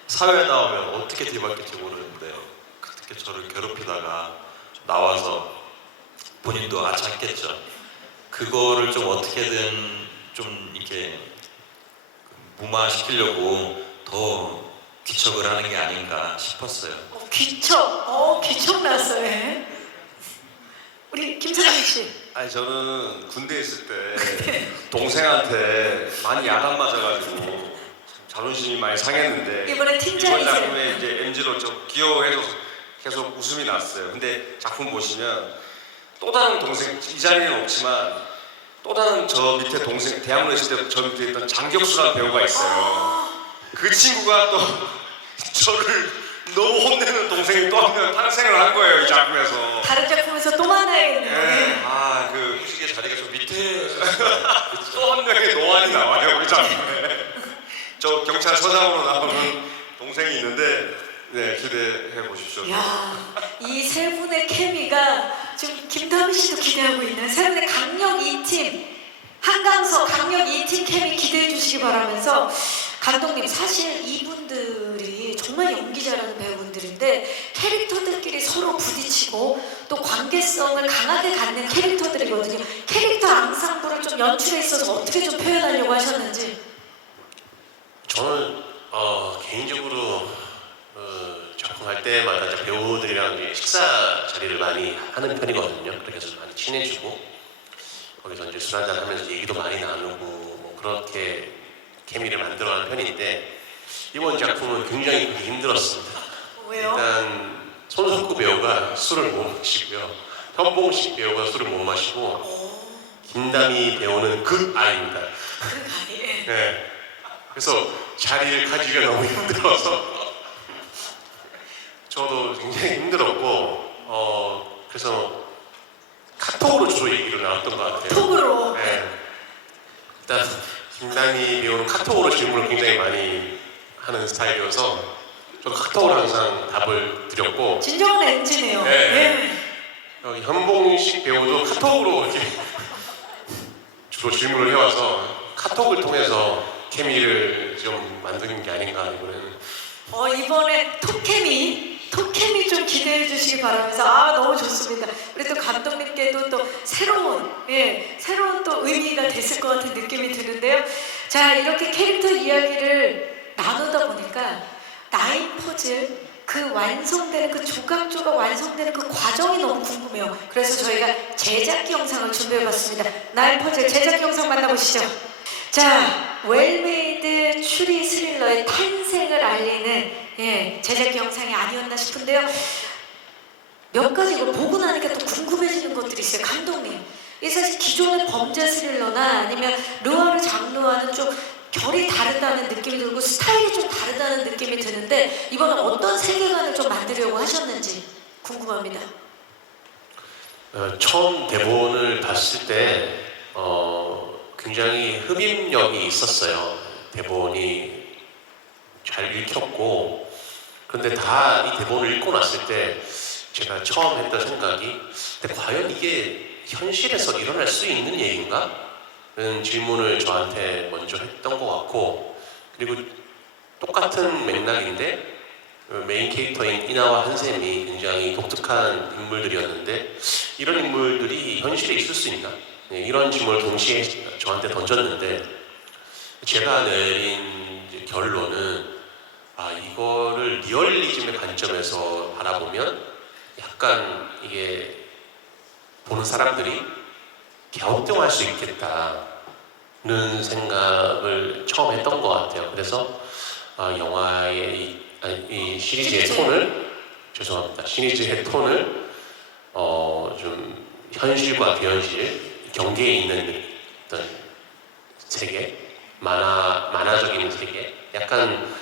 사회에 나오면 어떻게 뒤바뀔지 모르는데 그렇게 저를 괴롭히다가 나와서 본인도 아찼겠죠. 그거를 좀 어떻게든 좀 이렇게 무마시키려고 더 귀척을 하는 게 아닌가 싶었어요. 귀척 났어요. 예. 우리 김성균 씨. 저는 군대에 있을 때 동생한테 많이 야단 맞아가지고 자존심이 많이 상했는데 이번에 팀장이세요. 이번 작품에 이제 MG로 좀 귀여워해줘서 계속 웃음이 났어요. 근데 작품 보시면 또 다른 동생, 이 자리에는 없지만 또 다른 저 밑에 동생, 대학로 있을 때 저 밑에 있던 장격수라는 배우가 있어요. 그 친구가 또 저를 너무 혼내는 동생이 또 한 명 탄생을 한 거예요, 이 작품에서. 다른 작품에서 또 만나야겠네요. 네. 그 후식의 자리가 좀 밑에 또 한 명의 노안이 나와요, 우리 작품에. 저 경찰서장으로 나오는 동생이 있는데, 네, 기대해 보십시오. 이 세 분의 케미가 지금 김다미 씨도 기대하고 있는 세 분의 강력 2팀, 한강서 강력 2팀 케미 기대해 주시기 바라면서 감독님, 사실 이분들이 정말 연기 잘하는 배우분들인데 캐릭터들끼리 서로 부딪히고 또 관계성을 강하게 갖는 캐릭터들이거든요. 캐릭터 앙상블을 좀 연출에 있어서 어떻게 좀 표현하려고 하셨는지. 저는 개인적으로 작품할 때마다 이제 배우들이랑 이제 식사 자리를 많이 하는 편이거든요. 그렇게 해서 많이 친해지고 거기서 이제 술 한잔 하면서 얘기도 많이 나누고 뭐 그렇게 케미를 만들어가는 편인데 이번 작품은 굉장히 그게 힘들었습니다. 왜요? 일단 손석구 배우가 술을 못 마시고요. 현봉식 배우가 술을 못 마시고 김다미 배우는 극아입니다. 네. 그래서 자리를 가지기가 너무 힘들어서 저도 굉장히 힘들었고 그래서 카톡으로 주로 얘기를 나눴던 것 같아요. 톡으로. 네. 일단 김다미 배우는 카톡으로 질문을 굉장히 많이 하는 스타일이어서 저도 카톡으로 항상 답을 드렸고 진정한 MG네요. 네. 여기 현봉식 배우도 카톡으로 이렇게 주로 질문을 해와서 카톡을 통해서 케미를 좀 만드는 게 아닌가 이번에는. 이번에 톡케미 좀 기대해 주시기 바라면서 너무 좋습니다. 우리 또 감독님께도 또 새로운 또 의미가 됐을 것 같은 느낌이 드는데요. 자, 이렇게 캐릭터 이야기를 나누다 보니까 나인 퍼즐 그 완성되는 그 조각조각 완성되는 그 과정이 너무 궁금해요. 그래서 저희가 제작기 영상을 준비해봤습니다. 나인 퍼즐 제작기 영상 만나보시죠. 자, 웰메이드 추리 스릴러의 탄생을 알리는 제작기 영상이 아니었나 싶은데요. 몇 가지 이걸 보고 나니까 또 궁금해지는 것들이 있어요. 감독님, 이 사실 기존의 범죄 스릴러나 아니면 르와르 장르와는 좀 결이 다르다는 느낌이 들고 스타일이 좀 다르다는 느낌이 드는데 이번엔 어떤 세계관을 좀 만들려고 하셨는지 궁금합니다. 처음 대본을 봤을 때 굉장히 흡입력이 있었어요. 대본이 잘 읽혔고, 그런데 다 이 대본을 읽고 났을 때 제가 처음 했던 생각이, 근데 과연 이게 현실에서 일어날 수 있는 얘기인가? 라는 질문을 저한테 먼저 했던 것 같고, 그리고 똑같은 맥락인데 메인 캐릭터인 이나와 한샘이 굉장히 독특한 인물들이었는데 이런 인물들이 현실에 있을 수 있나? 이런 질문을 동시에 저한테 던졌는데 제가 내린 이제 결론은 이거를 리얼리즘의 관점에서 바라보면 약간 이게 보는 사람들이 갸우뚱할 수 있겠다는 생각을 처음 했던 것 같아요. 그래서 영화의 이 시리즈의 톤을 시리즈의 톤을 좀 현실과 비현실 경계에 있는 어떤 세계, 만화적인 세계, 약간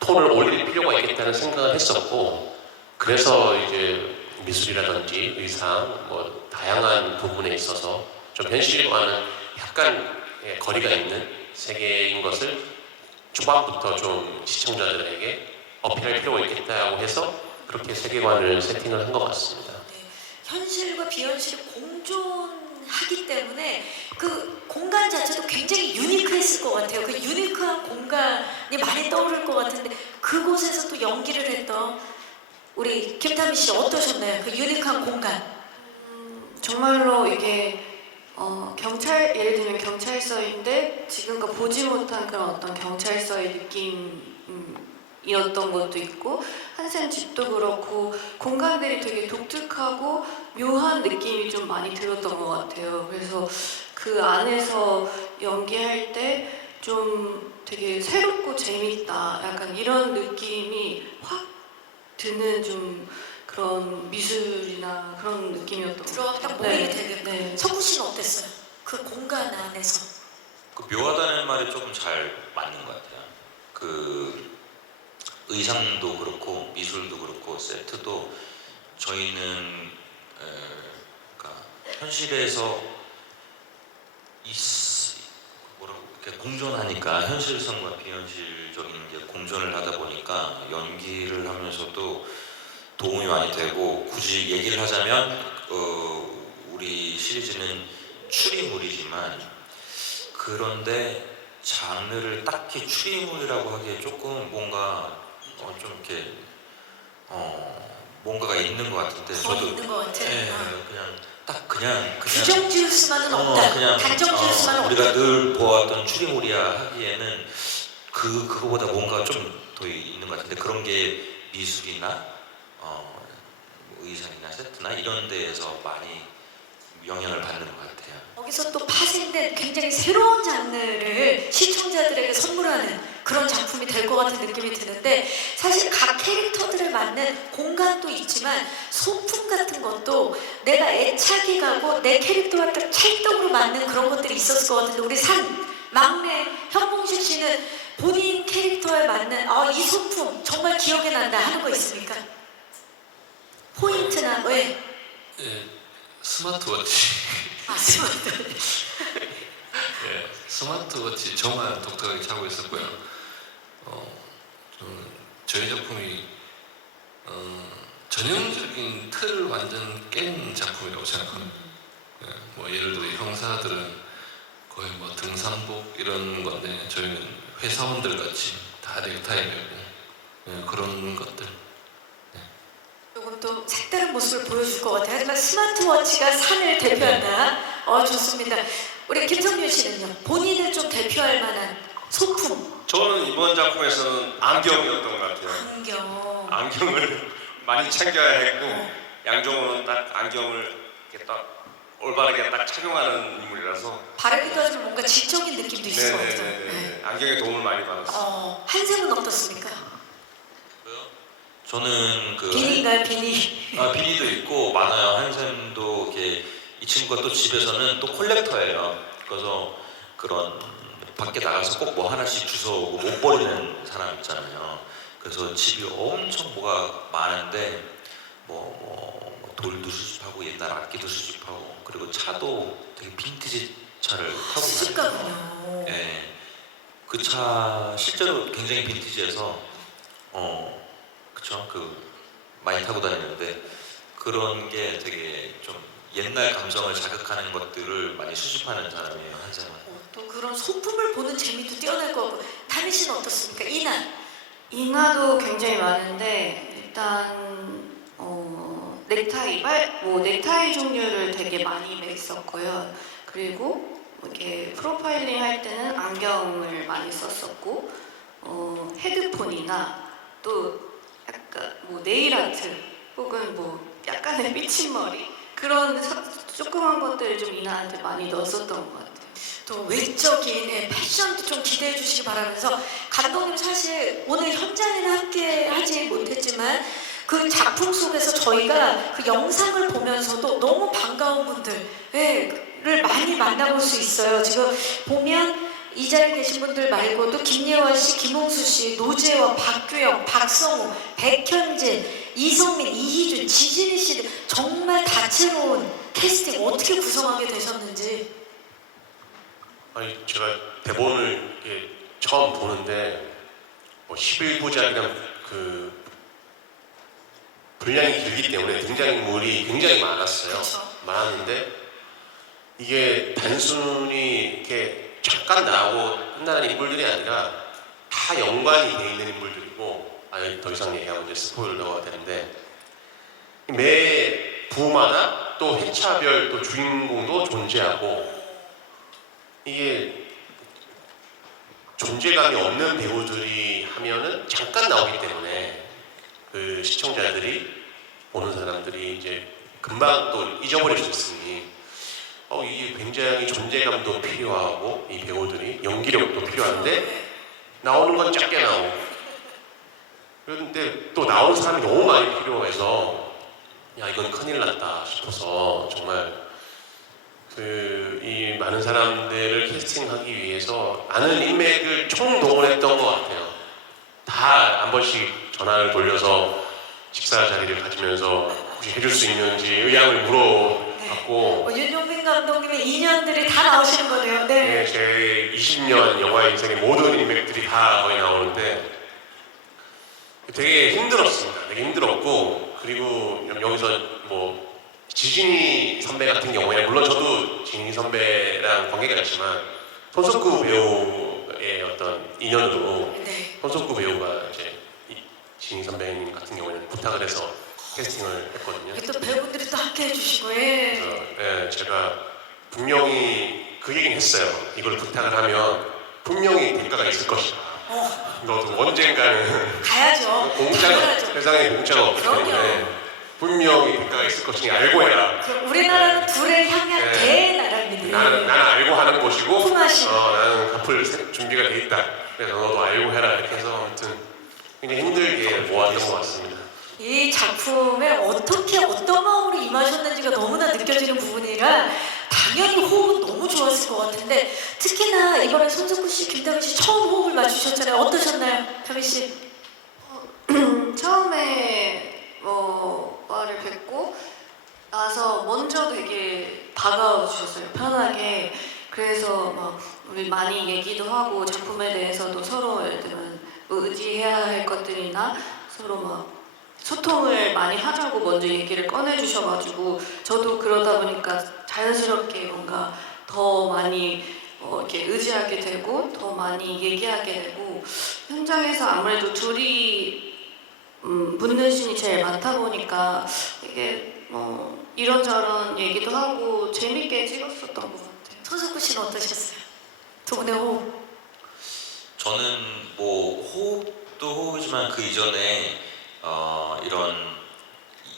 톤을 올릴 필요가 있겠다는 생각을 했었고, 그래서 이제 미술이라든지 의상, 뭐 다양한 부분에 있어서 좀 현실과는 약간 거리가 있는 세계인 것을 초반부터 좀 시청자들에게 어필할 필요가 있겠다고 해서 그렇게 세계관을 세팅을 한 것 같습니다. 현실과 비현실이 공존하기 때문에 그 공간 자체도 굉장히 유니크했을 것 같아요. 그 유니크한 공간이 많이 떠오를 것 같은데 그곳에서 또 연기를 했던 우리 김타미 씨 어떠셨나요? 그 유니크한 공간. 정말로 이게 예를 들면 경찰서인데 지금껏 보지 못한 그런 어떤 경찰서의 느낌이었던 것도 있고, 한샘 집도 그렇고 공간들이 되게 독특하고 묘한 느낌이 좀 많이 들었던 것 같아요. 그래서 그 안에서 연기할 때 좀 되게 새롭고 재밌다, 약간 이런 느낌이 확 드는 좀 그런 미술이나 그런 느낌이었던 것 들어가면 같아요. 딱 몰입이 되겠고. 네. 성구 씨는 어땠어요? 그 공간 안에서. 그 묘하다는 말이 조금 잘 맞는 것 같아요. 그 의상도 그렇고 미술도 그렇고 세트도 저희는 그러니까 현실에서 이렇게 공존하니까 현실성과 비현실적인 게 공존을 하다 보니까 연기를 하면서도 도움이 많이 되고, 굳이 얘기를 하자면 우리 시리즈는 추리물이지만 그런데 장르를 딱히 추리물이라고 하기에 조금 뭔가 좀 이렇게 뭔가가 있는 것 같은데 거의 있는 것 같아. 그냥 규정 지을 수만은 없다. 그냥 단정 지을 수만은 없다. 우리가 늘 보았던 추리물이야 하기에는 그거보다 뭔가 좀 더 있는 것 같은데, 그런 게 미술이나 의상이나 세트나 이런 데에서 많이 영향을 받는 것 같아요. 거기서 또 파생된 굉장히 새로운 장르를 시청자들에게 선물하는 그런 작품이 될 것 같은 느낌이 드는데, 사실 각 캐릭터들을 맞는 공간도 있지만 소품 같은 것도 내가 애착이 가고 내 캐릭터와 딱 찰떡으로 맞는 그런 것들이 있었을 것 같은데, 우리 막내 현봉식 씨는 본인 캐릭터에 맞는 이 소품 정말 기억에 난다 하는 거 있습니까? 포인트나 왜? 예, 스마트워치. 스마트. 예, 스마트워치 저만 독특하게 차고 있었고요. 저희 작품이 전형적인 틀을 완전 깬 작품이라고 생각합니다. 예, 뭐 예를 들어 형사들은 거의 뭐 등산복 이런 건데 저희는 회사원들 같이 다 넥타이 매고 그런 것들. 조금 또 색다른 모습을 보여줄 것 같아요. 하지만 스마트워치가 산을 대표한다. 좋습니다. 우리 김성윤 씨는요? 본인을 좀 대표할 만한 소품. 저는 이번 작품에서는 안경이었던 것 같아요. 안경. 안경을 많이 챙겨야 했고 양정호는 딱 안경을 이렇게 딱 올바르게 딱 착용하는 인물이라서 바르기도 하지만 뭔가 지적인 느낌도 있을 것 같아요. 네네네. 안경에 도움을 많이 받았어요. 한샘은 어떻습니까? 저는 그 비니인가요, 비니? 비니도 있고 많아요. 한샘도 이렇게 이 친구가 또 집에서는 또 콜렉터예요. 그래서 그런 밖에 나가서 꼭 뭐 하나씩 주워오고 못 버리는 사람 있잖아요. 그래서 집이 엄청 뭐가 많은데 뭐 돌도 수집하고 옛날 악기도 수집하고 그리고 차도 되게 빈티지 차를 타고 다녀요. 수집가군요. 네, 그 차 실제로 굉장히 빈티지해서 그쵸, 많이 타고 다니는데 그런 게 되게 좀 옛날 감성을 자극하는 것들을 많이 수집하는 사람이에요, 한샘은. 또 그런 소품을 보는 재미도 뛰어날 거고. 다미 씨는 어떻습니까? 이나. 인화도 굉장히 많은데 일단 넥타이 종류를 되게 많이 맸었고요. 그리고 이렇게 프로파일링 할 때는 안경을 많이 썼었고 헤드폰이나 또 약간 뭐 네일 아트 혹은 뭐 약간의 삐침머리 그런 조그만 것들을 좀 이나한테 많이 넣었었던 것 같아요. 또 외적인 패션도 좀 기대해 주시기 바라면서 감독님 사실 오늘 현장에는 함께 하지 못했지만 그 작품 속에서 저희가 그 영상을 보면서도 너무 반가운 분들을 많이 만나볼 수 있어요. 지금 보면 이 자리에 계신 분들 말고도 김예원 씨, 김홍수 씨, 노재원, 박규영, 박성우, 백현진, 이성민, 이희준, 지진이 씨들 정말 다채로운 캐스팅 어떻게 구성하게 되셨는지. 아니 제가 대본을 이렇게 처음 보는데 뭐 11부작이랑 그 분량이 길기 때문에 등장인물이 굉장히 많았어요. 그쵸. 많았는데 이게 단순히 이렇게 잠깐 나오고 끝나는 인물들이 아니라 다 연관이 돼 있는 인물들이고 더 이상 얘기하면 이제 스포일러가 되는데 매 부마다 또 회차별 또 주인공도 존재하고 이게 존재감이 없는 배우들이 하면은 잠깐 나오기 때문에 그 시청자들이 보는 사람들이 이제 금방 또 잊어버릴 수 있으니 이게 굉장히 존재감도 필요하고 이 배우들이 연기력도 필요한데 나오는 건 작게 나오고 그런데 또 나오는 사람이 너무 많이 필요해서 야 이건 큰일 났다 싶어서 정말 이 많은 사람들을 캐스팅하기 위해서 많은 인맥을 총동원했던 것 같아요. 다 한 번씩 전화를 돌려서 식사 자리를 가지면서 혹시 해줄 수 있는지 의향을 물어봤고 윤용빈 감독님의 인연들이 다 나오시는 거네요. 네. 제 20년 영화 인생의 모든 인맥들이 다 거의 나오는데 되게 힘들었습니다. 되게 힘들었고 그리고 여기서 뭐 지진이 선배 같은 경우에 물론 저도 지진이 선배랑 관계가 있지만 손석구 배우의 어떤 인연으로 네. 손석구 배우가 이제 지진이 선배님 같은 경우에는 부탁을 해서 캐스팅을 했거든요. 또 배우분들이 또 함께 해주시고 예. 제가 분명히 그 얘기는 했어요. 이걸 부탁을 하면 분명히 대가가 있을 것이다. 너도 언젠가는 가야죠. 당연하죠. 세상에 공짜가 없기 그럼요. 때문에 분명히 대가가 있을 것이니 알고 해라. 우리나라는 불을 향한 네. 대나라입니다. 나는 알고 하는 것이고 품앗이. 나는 갚을 준비가 돼 있다. 그래서 너도 알고 해라. 이렇게 해서 아무튼 굉장히 힘들게 모았던 것 같습니다. 이 작품에 어떻게 어떤 마음으로 임하셨는지가 너무나 느껴지는 부분이라 당연히 호흡은 너무 좋았을 것 같은데 특히나 이번에 손석구 씨, 김다미 씨 처음 호흡을 맞추셨잖아요. 어떠셨나요, 다미 씨? 처음에 오빠를 뵙고 나서 먼저 되게 다가와 주셨어요. 편하게. 그래서 막 우리 많이 얘기도 하고 작품에 대해서도 서로 예를 들면 뭐 의지해야 할 것들이나 서로 막 소통을 많이 하자고 먼저 얘기를 꺼내주셔가지고 저도 그러다 보니까 자연스럽게 뭔가 더 많이 이렇게 의지하게 되고 더 많이 얘기하게 되고 현장에서 아무래도 둘이 묻는 신이 제일 많다 보니까 이게 이런저런 얘기도 하고 재밌게 찍었었던 것 같아요. 손석구 씨는 어떠셨어요? 두 분의 호흡. 저는 뭐 호흡도 호흡이지만 그 이전에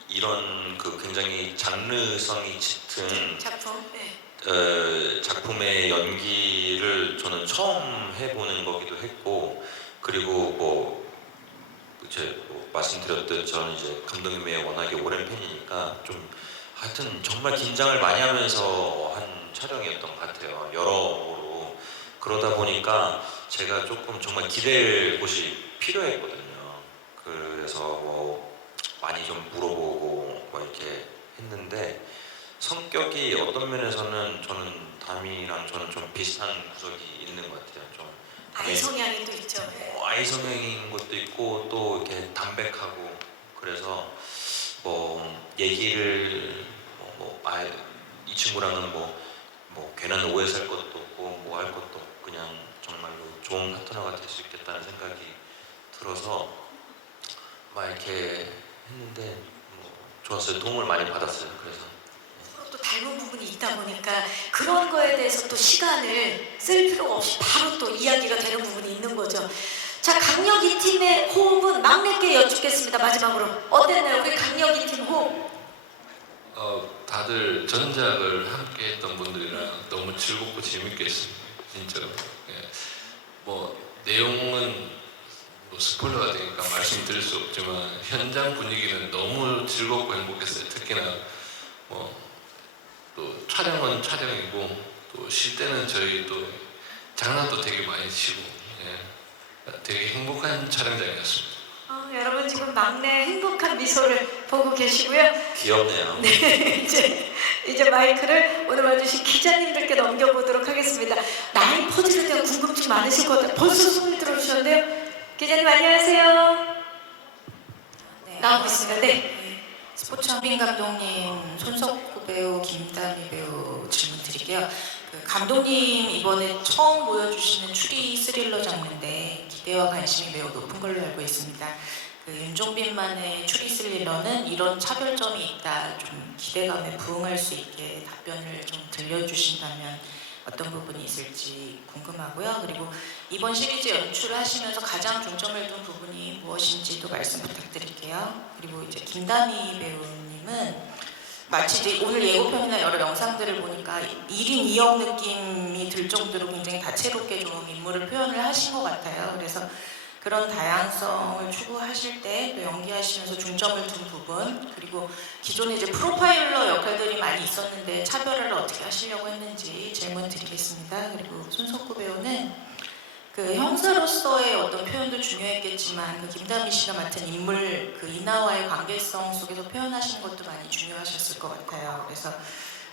이런 그 굉장히 장르성이 짙은 작품. 네. 작품의 연기를 저는 처음 해보는 거기도 했고, 그리고 뭐 이제 뭐 말씀드렸듯 저는 이제 감독님의 워낙에 오랜 팬이니까 좀 하여튼 정말 긴장을 많이 하면서 한 촬영이었던 것 같아요. 여러모로. 그러다 보니까 제가 조금 정말 기댈 곳이 필요했거든요. 그래서 뭐 많이 좀 물어보고 뭐 이렇게 했는데, 성격이 어떤 면에서는 저는 담이랑 저는 좀 비슷한 구석이 있는 것 같아요. 좀 아이 성향이 또 있죠. 네. 아이 성향인 것도 있고 또 이렇게 담백하고, 그래서 뭐 얘기를 이 친구랑은 뭐 괜한 오해 살 것도 없고 뭐 할 것도 없고 그냥 정말로 좋은 파트너가 될 수 있겠다는 생각이 들어서 막 이렇게 했는데 뭐 좋았어요. 도움을 많이 받았어요. 그래서 서로 또 닮은 부분이 있다 보니까 그런 거에 대해서 또 시간을 쓸 필요가 없이 바로 또 이야기가 되는 부분이 있는 거죠. 자, 강력 2팀의 호흡은 막내께 여쭙겠습니다. 마지막으로 어땠나요? 우리 강력 2팀 호흡. 다들 전작을 함께 했던 분들이랑 너무 즐겁고 재밌게 했습니다. 진짜로. 예. 뭐 내용은 뭐 스포일러가 되니까 말씀드릴 수 없지만 현장 분위기는 너무 즐겁고 행복했어요. 특히나 뭐 또 촬영은 촬영이고 또 쉴 때는 저희 또 장난도 되게 많이 치고, 예. 되게 행복한 촬영장이었습니다. 여러분 지금 막내 행복한 미소를 보고 계시고요. 귀엽네요. 네, 이제 마이크를 오늘 와주신 기자님들께 넘겨보도록 하겠습니다. 나이 퍼즐에 대한 궁금증 많으실 것 같아요. 벌써 손을 들어주셨는데요. 기자님 안녕하세요. 네, 나오고 있습니다. 네. 스포츠 한빈 감독님, 손석구 배우, 김다미 배우 질문 드릴게요. 그 감독님 이번에 처음 보여주시는 추리 스릴러 장르인데 기대와 관심이 매우 높은 걸로 알고 있습니다. 그 윤종빈만의 추리 스릴러는 이런 차별점이 있다, 좀 기대감에 부응할 수 있게 답변을 좀 들려주신다면 어떤 부분이 있을지 궁금하고요. 그리고 이번 시리즈 연출을 하시면서 가장 중점을 둔 부분이 무엇인지도 말씀 부탁드릴게요. 그리고 이제 김다미 배우님은 마치 이제 오늘 예고편이나 여러 영상들을 보니까 1인 2역 느낌이 들 정도로 굉장히 다채롭게 좀 인물을 표현을 하신 것 같아요. 그래서 그런 다양성을 추구하실 때 또 연기하시면서 중점을 둔 부분, 그리고 기존에 이제 프로파일러 역할들이 많이 있었는데 차별화를 어떻게 하시려고 했는지 질문 드리겠습니다. 그리고 손석구 배우는 그 형사로서의 어떤 표현도 중요했겠지만 그 김다미 씨가 맡은 인물 그 이나와의 관계성 속에서 표현하시는 것도 많이 중요하셨을 것 같아요. 그래서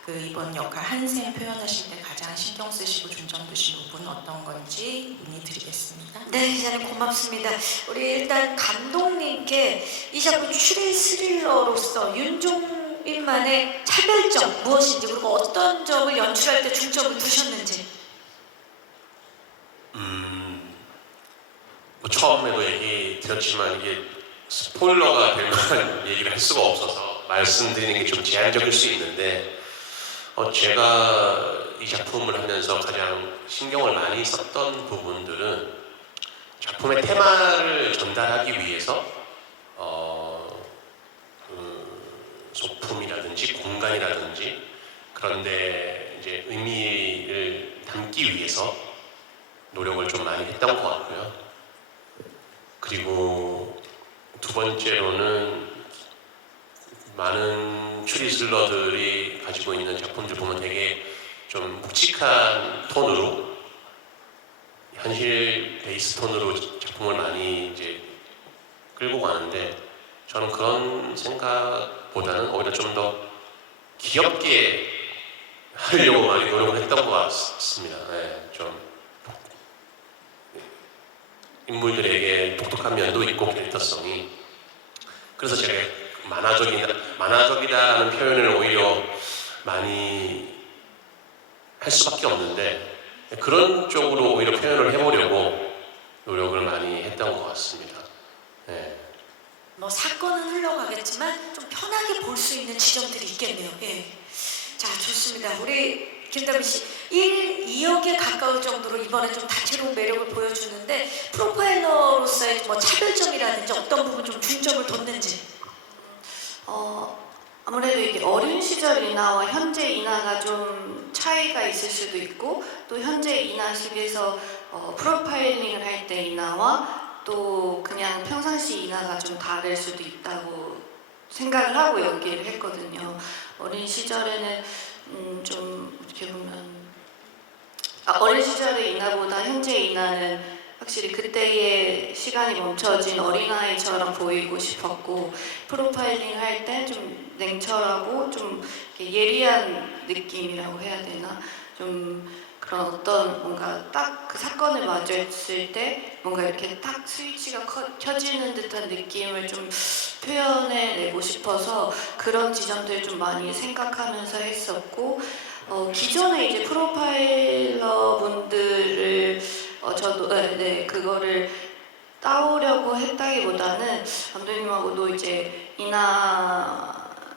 그 이번 역할 한샘 표현하실 때 가장 신경 쓰시고 중점 두신 부분은 어떤 건지 문의드리겠습니다. 네, 기자님 고맙습니다. 우리 일단 감독님께 이 작품 추리 스릴러로서 윤종빈만의 차별점 무엇인지, 그리고 어떤 점을 연출할 때 중점을 두셨는지. 뭐 처음에도 얘기 드렸지만 이게 스포일러가 될 만한 얘기를 할 수가 없어서 말씀드리는 게 좀 제한적일 수 있는데, 제가 이 작품을 하면서 가장 신경을 많이 썼던 부분들은 작품의 테마를 전달하기 위해서 소품이라든지 공간이라든지 그런데 이제 의미를 담기 위해서 노력을 좀 많이 했던 것 같고요. 그리고 두 번째로는 많은 추리 스릴러들이 가지고 있는 작품들 보면 되게 좀 묵직한 톤으로, 현실 베이스 톤으로 작품을 많이 이제 끌고 가는데, 저는 그런 생각보다는 오히려 좀 더 귀엽게 하려고 많이 노력을 했던 것 같습니다. 네, 좀 인물들에게 독특한 면도 있고 캐릭터성이, 그래서 제가 만화적이다라는 표현을 오히려 많이 할 수밖에 없는데, 그런 쪽으로 오히려 표현을 해보려고 노력을 많이 했던 것 같습니다. 네. 뭐 사건은 흘러가겠지만 좀 편하게 볼 수 있는 지점들이 있겠네요. 예. 자, 좋습니다. 우리 김다미 씨 2억에 가까울 정도로 이번에 좀 다채로운 매력을 보여주는데 프로파일러로서의 뭐 차별점이라든지 어떤 부분 좀 중점을 뒀는지. 아무래도 이게 어린 시절 이나와 현재 이나가 좀 차이가 있을 수도 있고 또 현재 이나식에서 프로파일링을 할 때 이나와 또 그냥 평상시 이나가 좀 다를 수도 있다고 생각을 하고 연기를 했거든요. 어린 시절에는 좀 어떻게 보면 어린 시절의 이나보다 현재 이나는 확실히 그때의 시간이 멈춰진 어린아이처럼 보이고 싶었고 프로파일링 할 때 좀 냉철하고 좀 이렇게 예리한 느낌이라고 해야 되나? 좀 그런 어떤 뭔가 딱 그 사건을 마주했을 때 뭔가 이렇게 딱 스위치가 켜지는 듯한 느낌을 좀 표현해내고 싶어서 그런 지점들을 좀 많이 생각하면서 했었고 기존에 이제 프로파일러 분들을 저도 그거를 따오려고 했다기보다는 감독님하고도 이제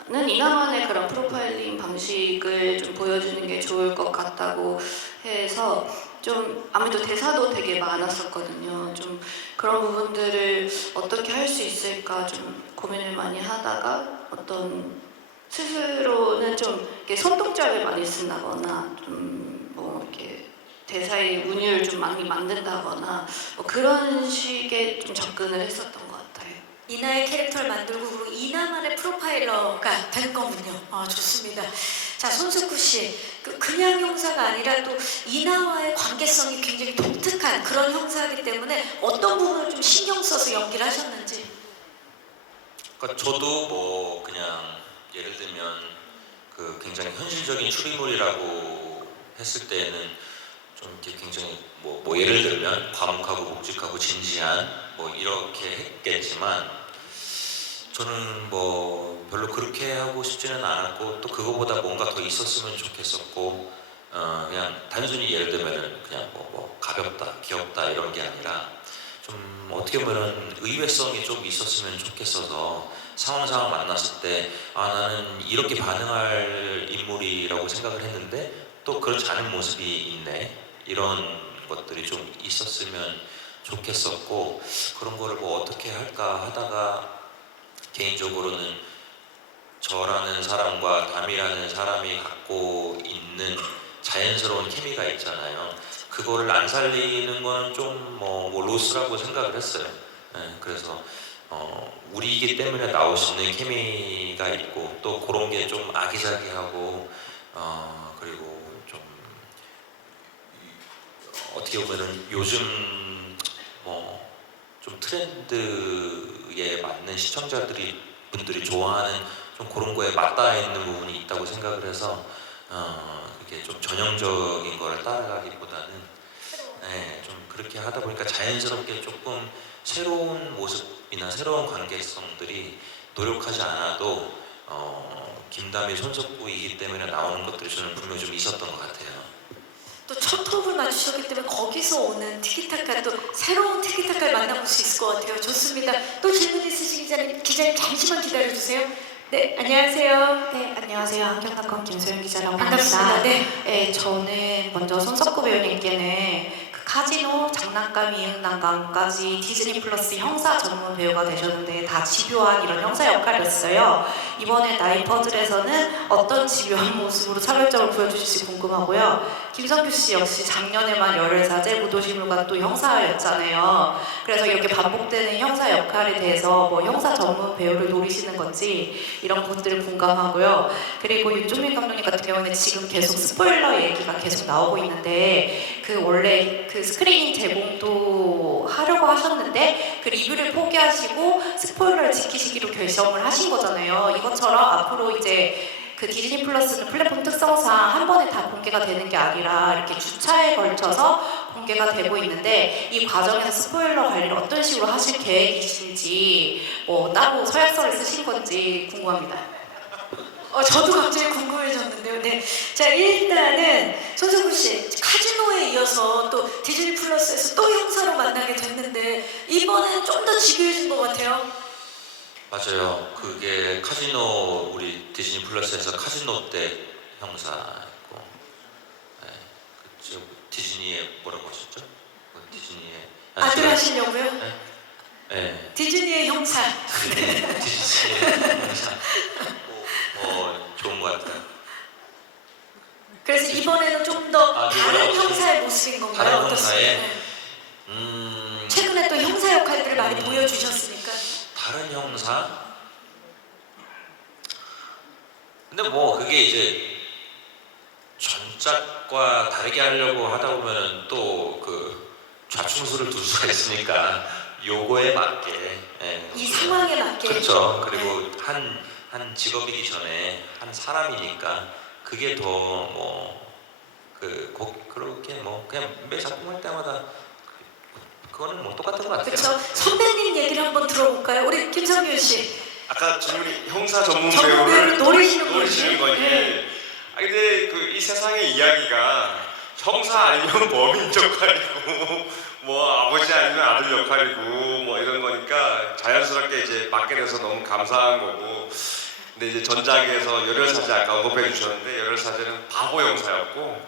이나만의 그런 프로파일링 방식을 좀 보여주는 게 좋을 것 같다고 해서 좀 아무래도 대사도 되게 많았었거든요. 좀 그런 부분들을 어떻게 할 수 있을까 좀 고민을 많이 하다가 어떤 스스로는 좀 이렇게 손동작을 많이 쓴다거나 좀 뭐 이렇게 대사의 운율을 좀 많이 만든다거나 뭐 그런 식의 좀 접근을 했었던 것 같아요. 이나의 캐릭터를 만들고 그리고 이나만의 프로파일러가 된 거군요. 아, 좋습니다. 자, 손석구 씨, 그냥 형사가 아니라 또 이나와의 관계성이 굉장히 독특한 그런 형사이기 때문에 어떤 부분을 좀 신경 써서 연기를 하셨는지. 그러니까 저도 뭐 그냥 예를 들면 그 굉장히 현실적인 추리물이라고 했을 때는 좀 이렇게 굉장히 뭐 예를 들면 과묵하고 묵직하고 진지한 뭐 이렇게 했겠지만 저는 뭐 별로 그렇게 하고 싶지는 않았고 또 그거보다 뭔가 더 있었으면 좋겠었고 그냥 단순히 예를 들면은 그냥 뭐 가볍다 귀엽다 이런 게 아니라 좀 어떻게 보면은 의외성이 좀 있었으면 좋겠어서 상황 만났을 때 나는 이렇게 반응할 인물이라고 생각을 했는데 또 그렇지 않은 모습이 있네 이런 것들이 좀 있었으면 좋겠었고 그런 거를 뭐 어떻게 할까 하다가 개인적으로는 저라는 사람과 담이라는 사람이 갖고 있는 자연스러운 케미가 있잖아요. 그거를 안 살리는 건 좀 뭐 로스라고 생각을 했어요. 네, 그래서 우리이기 때문에 나올 수 있는 케미가 있고 또 그런 게 좀 아기자기하고 그리고 좀 어떻게 보면은 요즘 뭐 좀 트렌드에 맞는 분들이 좋아하는 좀 그런 거에 맞닿아 있는 부분이 있다고 생각을 해서 이게 좀 전형적인 거를 따라가기보다는 좀 그렇게 하다 보니까 자연스럽게 조금 새로운 모습이나 새로운 관계성들이 노력하지 않아도 김다미 손석구이기 때문에 나오는 것들이 저는 분명히 좀 있었던 것 같아요. 또 첫 호흡을 맞추셨기 때문에 거기서 오는 티키타카 또 새로운 티키타카를 만나볼 수 있을 것 같아요. 좋습니다. 또 질문 있으신 기자님 잠시만 기다려주세요. 네, 안녕하세요. 네, 안녕하세요. 한경닷컴 김소연 기자라고 반갑습니다. 합니다. 네. 네, 저는 먼저 손석구 배우님께는 그 카지노, 장난감, 이응난감까지 디즈니 플러스 형사 전문 배우가 되셨는데 다 집요한 이런 형사 역할이었어요. 이번에 나인퍼즐에서는 어떤 집요한 모습으로 차별점을 보여주실지 궁금하고요. 김성규 씨 역시 작년에만 열혈사제, 무도시물과 또 형사였잖아요. 그래서 이렇게 반복되는 형사 역할에 대해서 뭐 형사 전문 배우를 노리시는 건지 이런 것들을 공감하고요. 그리고 윤종민 감독님 같은 경우는 지금 계속 스포일러 얘기가 계속 나오고 있는데 원래 그 스크린 제공도 하려고 하셨는데 그 리뷰를 포기하시고 스포일러를 지키시기로 결정을 하신 거잖아요. 이것처럼 앞으로 이제 그 디즈니 플러스는 플랫폼 특성상 한 번에 다 공개가 되는 게 아니라 이렇게 주차에 걸쳐서 공개가 되고 있는데 이 과정에서 스포일러 관리를 어떤 식으로 하실 계획이신지 뭐 따로 서약서를 쓰신 건지 궁금합니다. 저도 갑자기 궁금해졌는데요. 네. 자, 일단은 손석구 씨, 카지노에 이어서 또 디즈니 플러스에서 또 형사로 만나게 됐는데 이번엔 좀 더 집요해진 것 같아요. 맞아요. 그게 카지노 우리 디즈니 플러스에서 카지노 때 형사였고, 네. 그쪽 디즈니의 뭐라고 하셨죠? 디즈니의 아들 하시려고요? 네. 디즈니의 형사. 디즈니의 형사. 좋은 것 같아요. 그래서 이번에는 좀 더 다른 이번에 형사의 모습인 건가요? 다른 어떻습니까? 형사의 네. 최근에 또 형사 역할들을 많이 보여주셨으니까. 다른 형사? 근데 뭐 그게 이제 전작과 다르게 하려고 하다 보면은 또 그 좌충수를 둘 수가 있으니까 요거에 맞게, 예. 이 상황에 맞게. 그렇죠. 그리고 한 직업이기 전에 한 사람이니까 그게 더 뭐 그렇게 뭐 그냥 매 작품 할 때마다 그거는 뭐 똑같은 것 같아요. 그렇죠. 선배님 얘기를 한번 들어볼까요? 우리 김성균 씨. 아까 질문이 형사 전문 전문 배우를 배우를 노리시는 노리시는 거지? 거지. 네. 아 근데 그 이 세상의 이야기가 형사 아니면 범인 역할이고 뭐 아버지 아니면 아들 역할이고 뭐 이런 거니까 자연스럽게 이제 맡게 돼서 너무 감사한 거고. 근데 이제 전작에서 열혈사제 아까 언급해 주셨는데 열혈사제는 바보 형사였고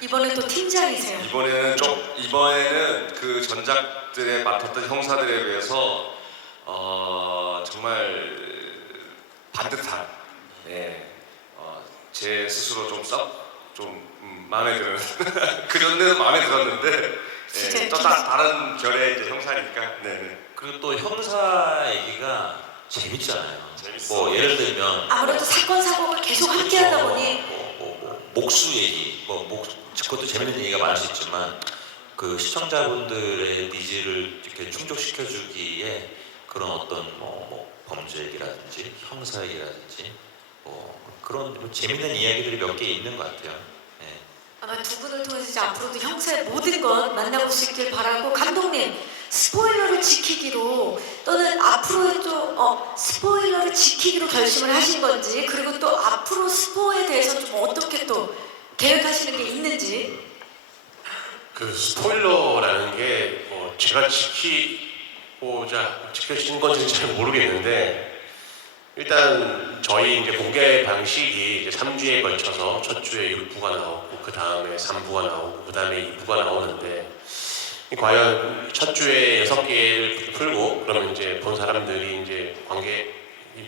이번에 또 팀장이세요. 이번에는 그 전작들에 맡았던 형사들에 비해서 정말 반듯한, 제 스스로 좀 마음에 드는 그런 데는 마음에 들었는데 또 다른 결의 이제 형사니까. 네. 그리고 또 형사 얘기가 재밌잖아요. 재밌어. 뭐 예를 들면 아무래도 사건 사고가 계속 함께하다 보니 목수 얘기, 그것도 재밌는 얘기가 많을 수 있지만 그 시청자분들의 니즈를 이렇게 충족시켜주기에 그런 어떤 뭐 범죄 얘기라든지 형사 얘기라든지 그런 재밌는 이야기들이 몇 개 있는 것 같아요. 네. 아마 두 분을 통해서 이제 앞으로도 형사의 모든 것 만나볼 수 있길 바라고, 감독님 스포일러를 지키기로 또는 앞으로도 스포일러를 지키기로 결심을 하신 건지, 그리고 또 앞으로 스포에 대해서 좀 어떻게 또 계획하시는 게 있는지. 그 스포일러라는 게 제가 지켜진 건지는 잘 모르겠는데, 일단 저희 이제 공개 방식이 이제 3주에 걸쳐서 첫 주에 6부가 나오고 그 다음에 3부가 나오고 그 다음에 2부가 나오는데, 과연 첫 주에 6개를 풀고 그러면 이제 본 사람들이 이제 관계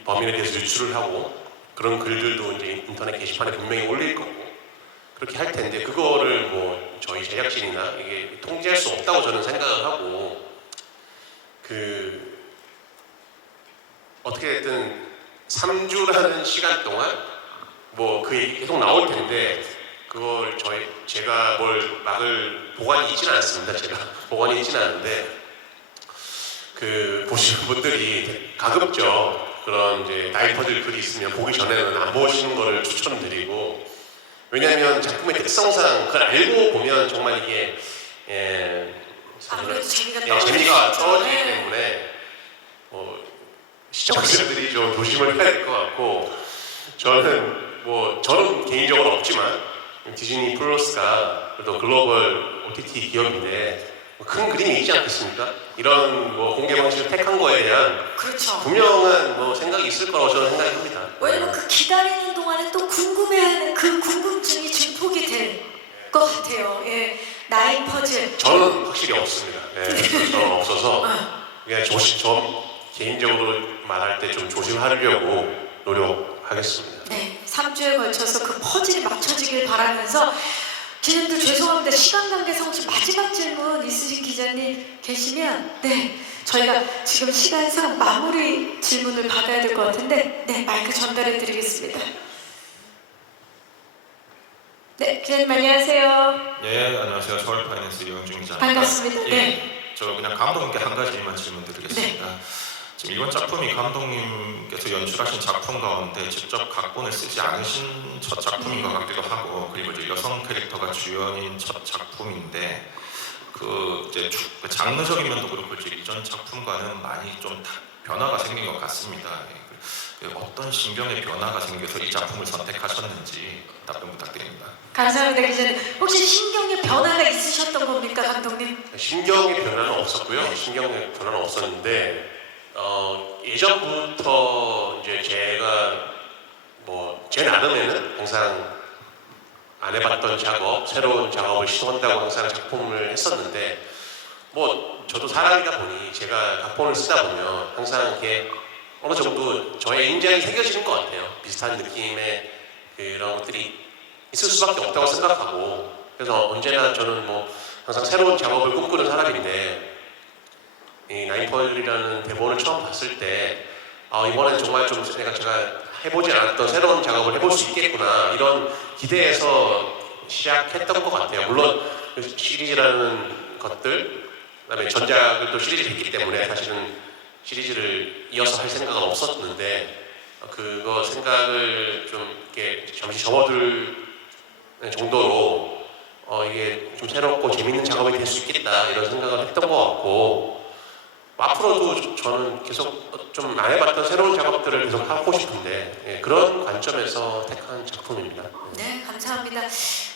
범인에 대해서 유출을 하고 그런 글들도 이제 인터넷 게시판에 분명히 올릴 거고 그렇게 할 텐데, 그거를 뭐 저희 제작진이나 이게 통제할 수 없다고 저는 생각을 하고, 어떻게 됐든 3주라는 시간 동안 그 얘기 계속 나올 텐데, 그걸 제가 뭘 막을 보관이 있지는 않습니다. 제가 보관이 있지는 않은데, 보시는 분들이 가급적 그런 이제 나이퍼들 글이 있으면 보기 전에는 안 보시는 거를 추천드리고, 왜냐하면 작품의 특성상 그걸 알고 보면 정말 이게 아무래도 재미가 재미가 떨어지기 네. 때문에 시청자들이 좀 조심을 해야 될 것 같고, 저는 개인적으로 없지만 디즈니 플러스가 그래도 글로벌 OTT 기업인데 큰 그림이 있지 않겠습니까? 이런 공개 방식을 택한 거에 대한 그렇죠. 분명한 생각이 있을 거라고 저는 생각합니다. 왜냐면 그 기다리는 동안에 또 궁금해하는 그 궁금증이 증폭이 될 것 같아요. 예, 나인 퍼즐. 저는 확실히 없습니다. 저는 없어서 그냥 저 개인적으로 말할 때 좀 조심하려고 노력하겠습니다. 네, 3주에 걸쳐서 그 퍼즐이 맞춰지길 바라면서, 기자님들 죄송합니다. 시간 관계상 혹시 마지막 질문 있으신 기자님 계시면 저희가 지금 시간상 마무리 질문을 받아야 될 것 같은데 마이크 전달해 드리겠습니다. 네, 기자님 안녕하세요. 네, 안녕하세요. 서울 파이낸스 이용중 기자입니다. 반갑습니다. 저 그냥 감독님께 한 가지만 질문드리겠습니다. 지금 이번 작품이 감독님께서 연출하신 작품 가운데 직접 각본을 쓰지 않으신 첫 작품인 것 같기도 하고, 그리고 이제 여성 캐릭터가 주연인 첫 작품인데 이제 장르적인 면도 그렇고 이제 이전 작품과는 많이 좀 변화가 생긴 것 같습니다. 어떤 심경의 변화가 생겨서 이 작품을 선택하셨는지 답변 부탁드립니다. 감사합니다, 기자님. 혹시 신경의 변화가 있으셨던 겁니까, 감독님? 심경의 변화는 없었고요. 심경의 변화는 없었는데 예전부터 이제 제가 뭐 제 나름에는 항상 안 해봤던 작업, 새로운 작업을 시도한다고 항상 작품을 했었는데 뭐 저도 사람이다 보니 제가 각본을 쓰다 보면 항상 이렇게 어느 정도 저의 인장이 새겨지는 것 같아요. 비슷한 느낌의 그런 것들이 있을 수밖에 없다고 생각하고 그래서 언제나 저는 뭐 항상 새로운 작업을 꿈꾸는 사람인데 이 나인펄이라는 대본을 처음 봤을 때 이번엔 정말 좀 제가 해보지 않았던 새로운 작업을 해볼 수 있겠구나 이런 기대에서 시작했던 것 같아요. 물론 시리즈라는 것들 그다음에 전작을 또 시리즈를 했기 때문에 사실은 시리즈를 이어서 할 생각은 없었는데 그거 생각을 좀 이렇게 잠시 접어둘 정도로 이게 좀 새롭고 재밌는 작업이 될 수 있겠다 이런 생각을 했던 것 같고 앞으로도 저는 계속 좀 안 해봤던 새로운 작업들을 계속 하고 싶은데 그런 관점에서 택한 작품입니다. 네, 감사합니다.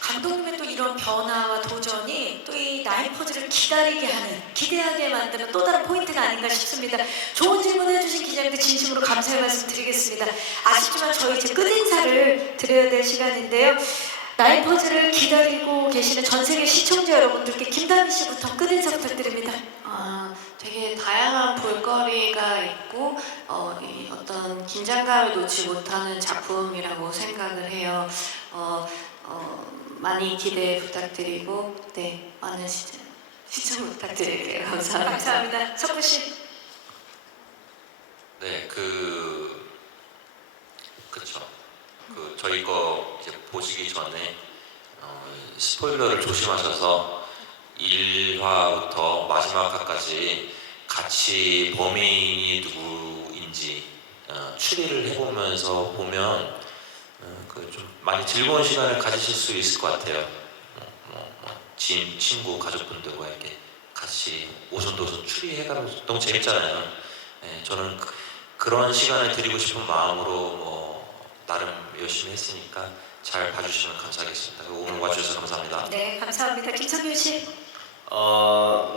감독님의 또 이런 변화와 도전이 또 이 나인퍼즈를 기다리게 하는, 기대하게 만드는 또 다른 포인트가 아닌가 싶습니다. 좋은 질문 해주신 기자님들 진심으로 감사의 말씀 드리겠습니다. 아쉽지만 저희 이제 끝인사를 드려야 될 시간인데요. 나인퍼즈를 기다리고 계시는 전 세계 시청자 여러분들께 김다미 씨부터 끝인사 부탁드립니다. 되게 다양한 볼거리가 있고 이 어떤 긴장감을 놓지 못하는 작품이라고 생각을 해요. 많이 기대 부탁드리고 네 많은 시청 부탁드릴게요. 감사합니다. 감사합니다. 석구 씨. 네, 그쵸. 저희 거 이제 보시기 전에 스포일러를 조심하셔서 1화부터 마지막 화까지 같이 범인이 누구인지 추리를 해보면서 보면 좀 많이 즐거운 시간을 가지실 수 있을 것 같아요. 지인, 친구, 가족분들과 이렇게 같이 오손도손 추리해가면서 너무 재밌잖아요. 네, 저는 그런 시간을 드리고 싶은 마음으로 나름 열심히 했으니까 잘 봐주시면 감사하겠습니다. 오늘 와주셔서 감사합니다. 네, 감사합니다. 김성균 씨.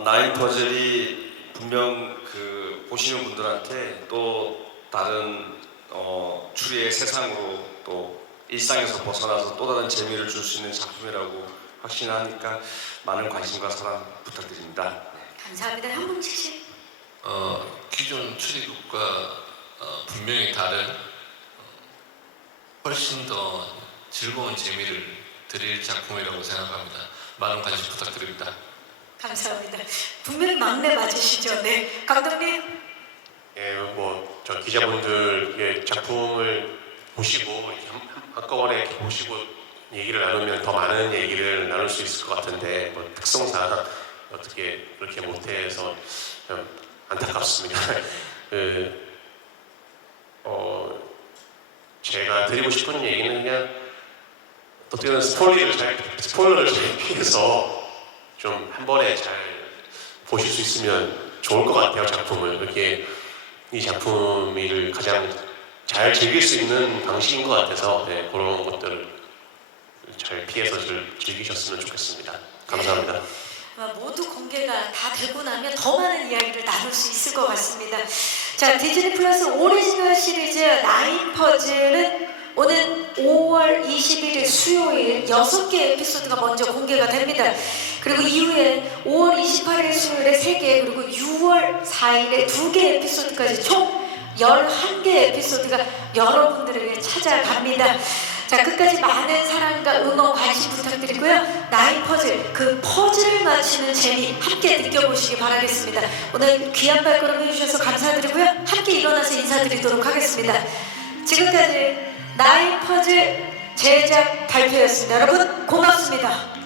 나인퍼즐이 분명 보시는 분들한테 또 다른 추리의 세상으로 또 일상에서 벗어나서 또 다른 재미를 줄 수 있는 작품이라고 확신하니까 많은 관심과 사랑 부탁드립니다. 감사합니다. 현봉식 씨. 기존 추리극과 분명히 다른 훨씬 더 즐거운 재미를 드릴 작품이라고 생각합니다. 많은 관심 부탁드립니다. 감사합니다. 분명히 막내 맞으시죠? 네, 감독님. 저 기자분들 작품을 보시고 한꺼번에 이렇게 보시고 얘기를 나누면 더 많은 얘기를 나눌 수 있을 것 같은데 특성상 어떻게 그렇게 못해서 좀 안타깝습니다. 제가 드리고 싶은 얘기는 그냥 어떻게든 스포일러를 잘 피해서 좀 한 번에 잘 보실 수 있으면 좋을 것 같아요. 작품을 이렇게 이 작품을 가장 잘 즐길 수 있는 방식인 것 같아서 그런 것들을 잘 피해서 즐기셨으면 좋겠습니다. 감사합니다. 모두 공개가 다 되고 나면 더 많은 이야기를 나눌 수 있을 것 같습니다. 자, 디즈니 플러스 오리지널 시리즈 나인퍼즐은 오는 5월 21일 수요일 6개 에피소드가 먼저 공개가 됩니다. 그리고 이후에 5월 28일 수요일에 3개, 그리고 6월 4일에 2개 에피소드까지 총 11개 에피소드가 여러분들에게 찾아갑니다. 자, 끝까지 많은 사랑과 응원, 관심 부탁드리고요. 나인퍼즐, 그 퍼즐을 맞추는 재미 함께 느껴보시기 바라겠습니다. 오늘 귀한 발걸음 해주셔서 감사드리고요. 함께 일어나서 인사드리도록 하겠습니다. 지금까지 나인퍼즐 제작 발표였습니다. 여러분 고맙습니다.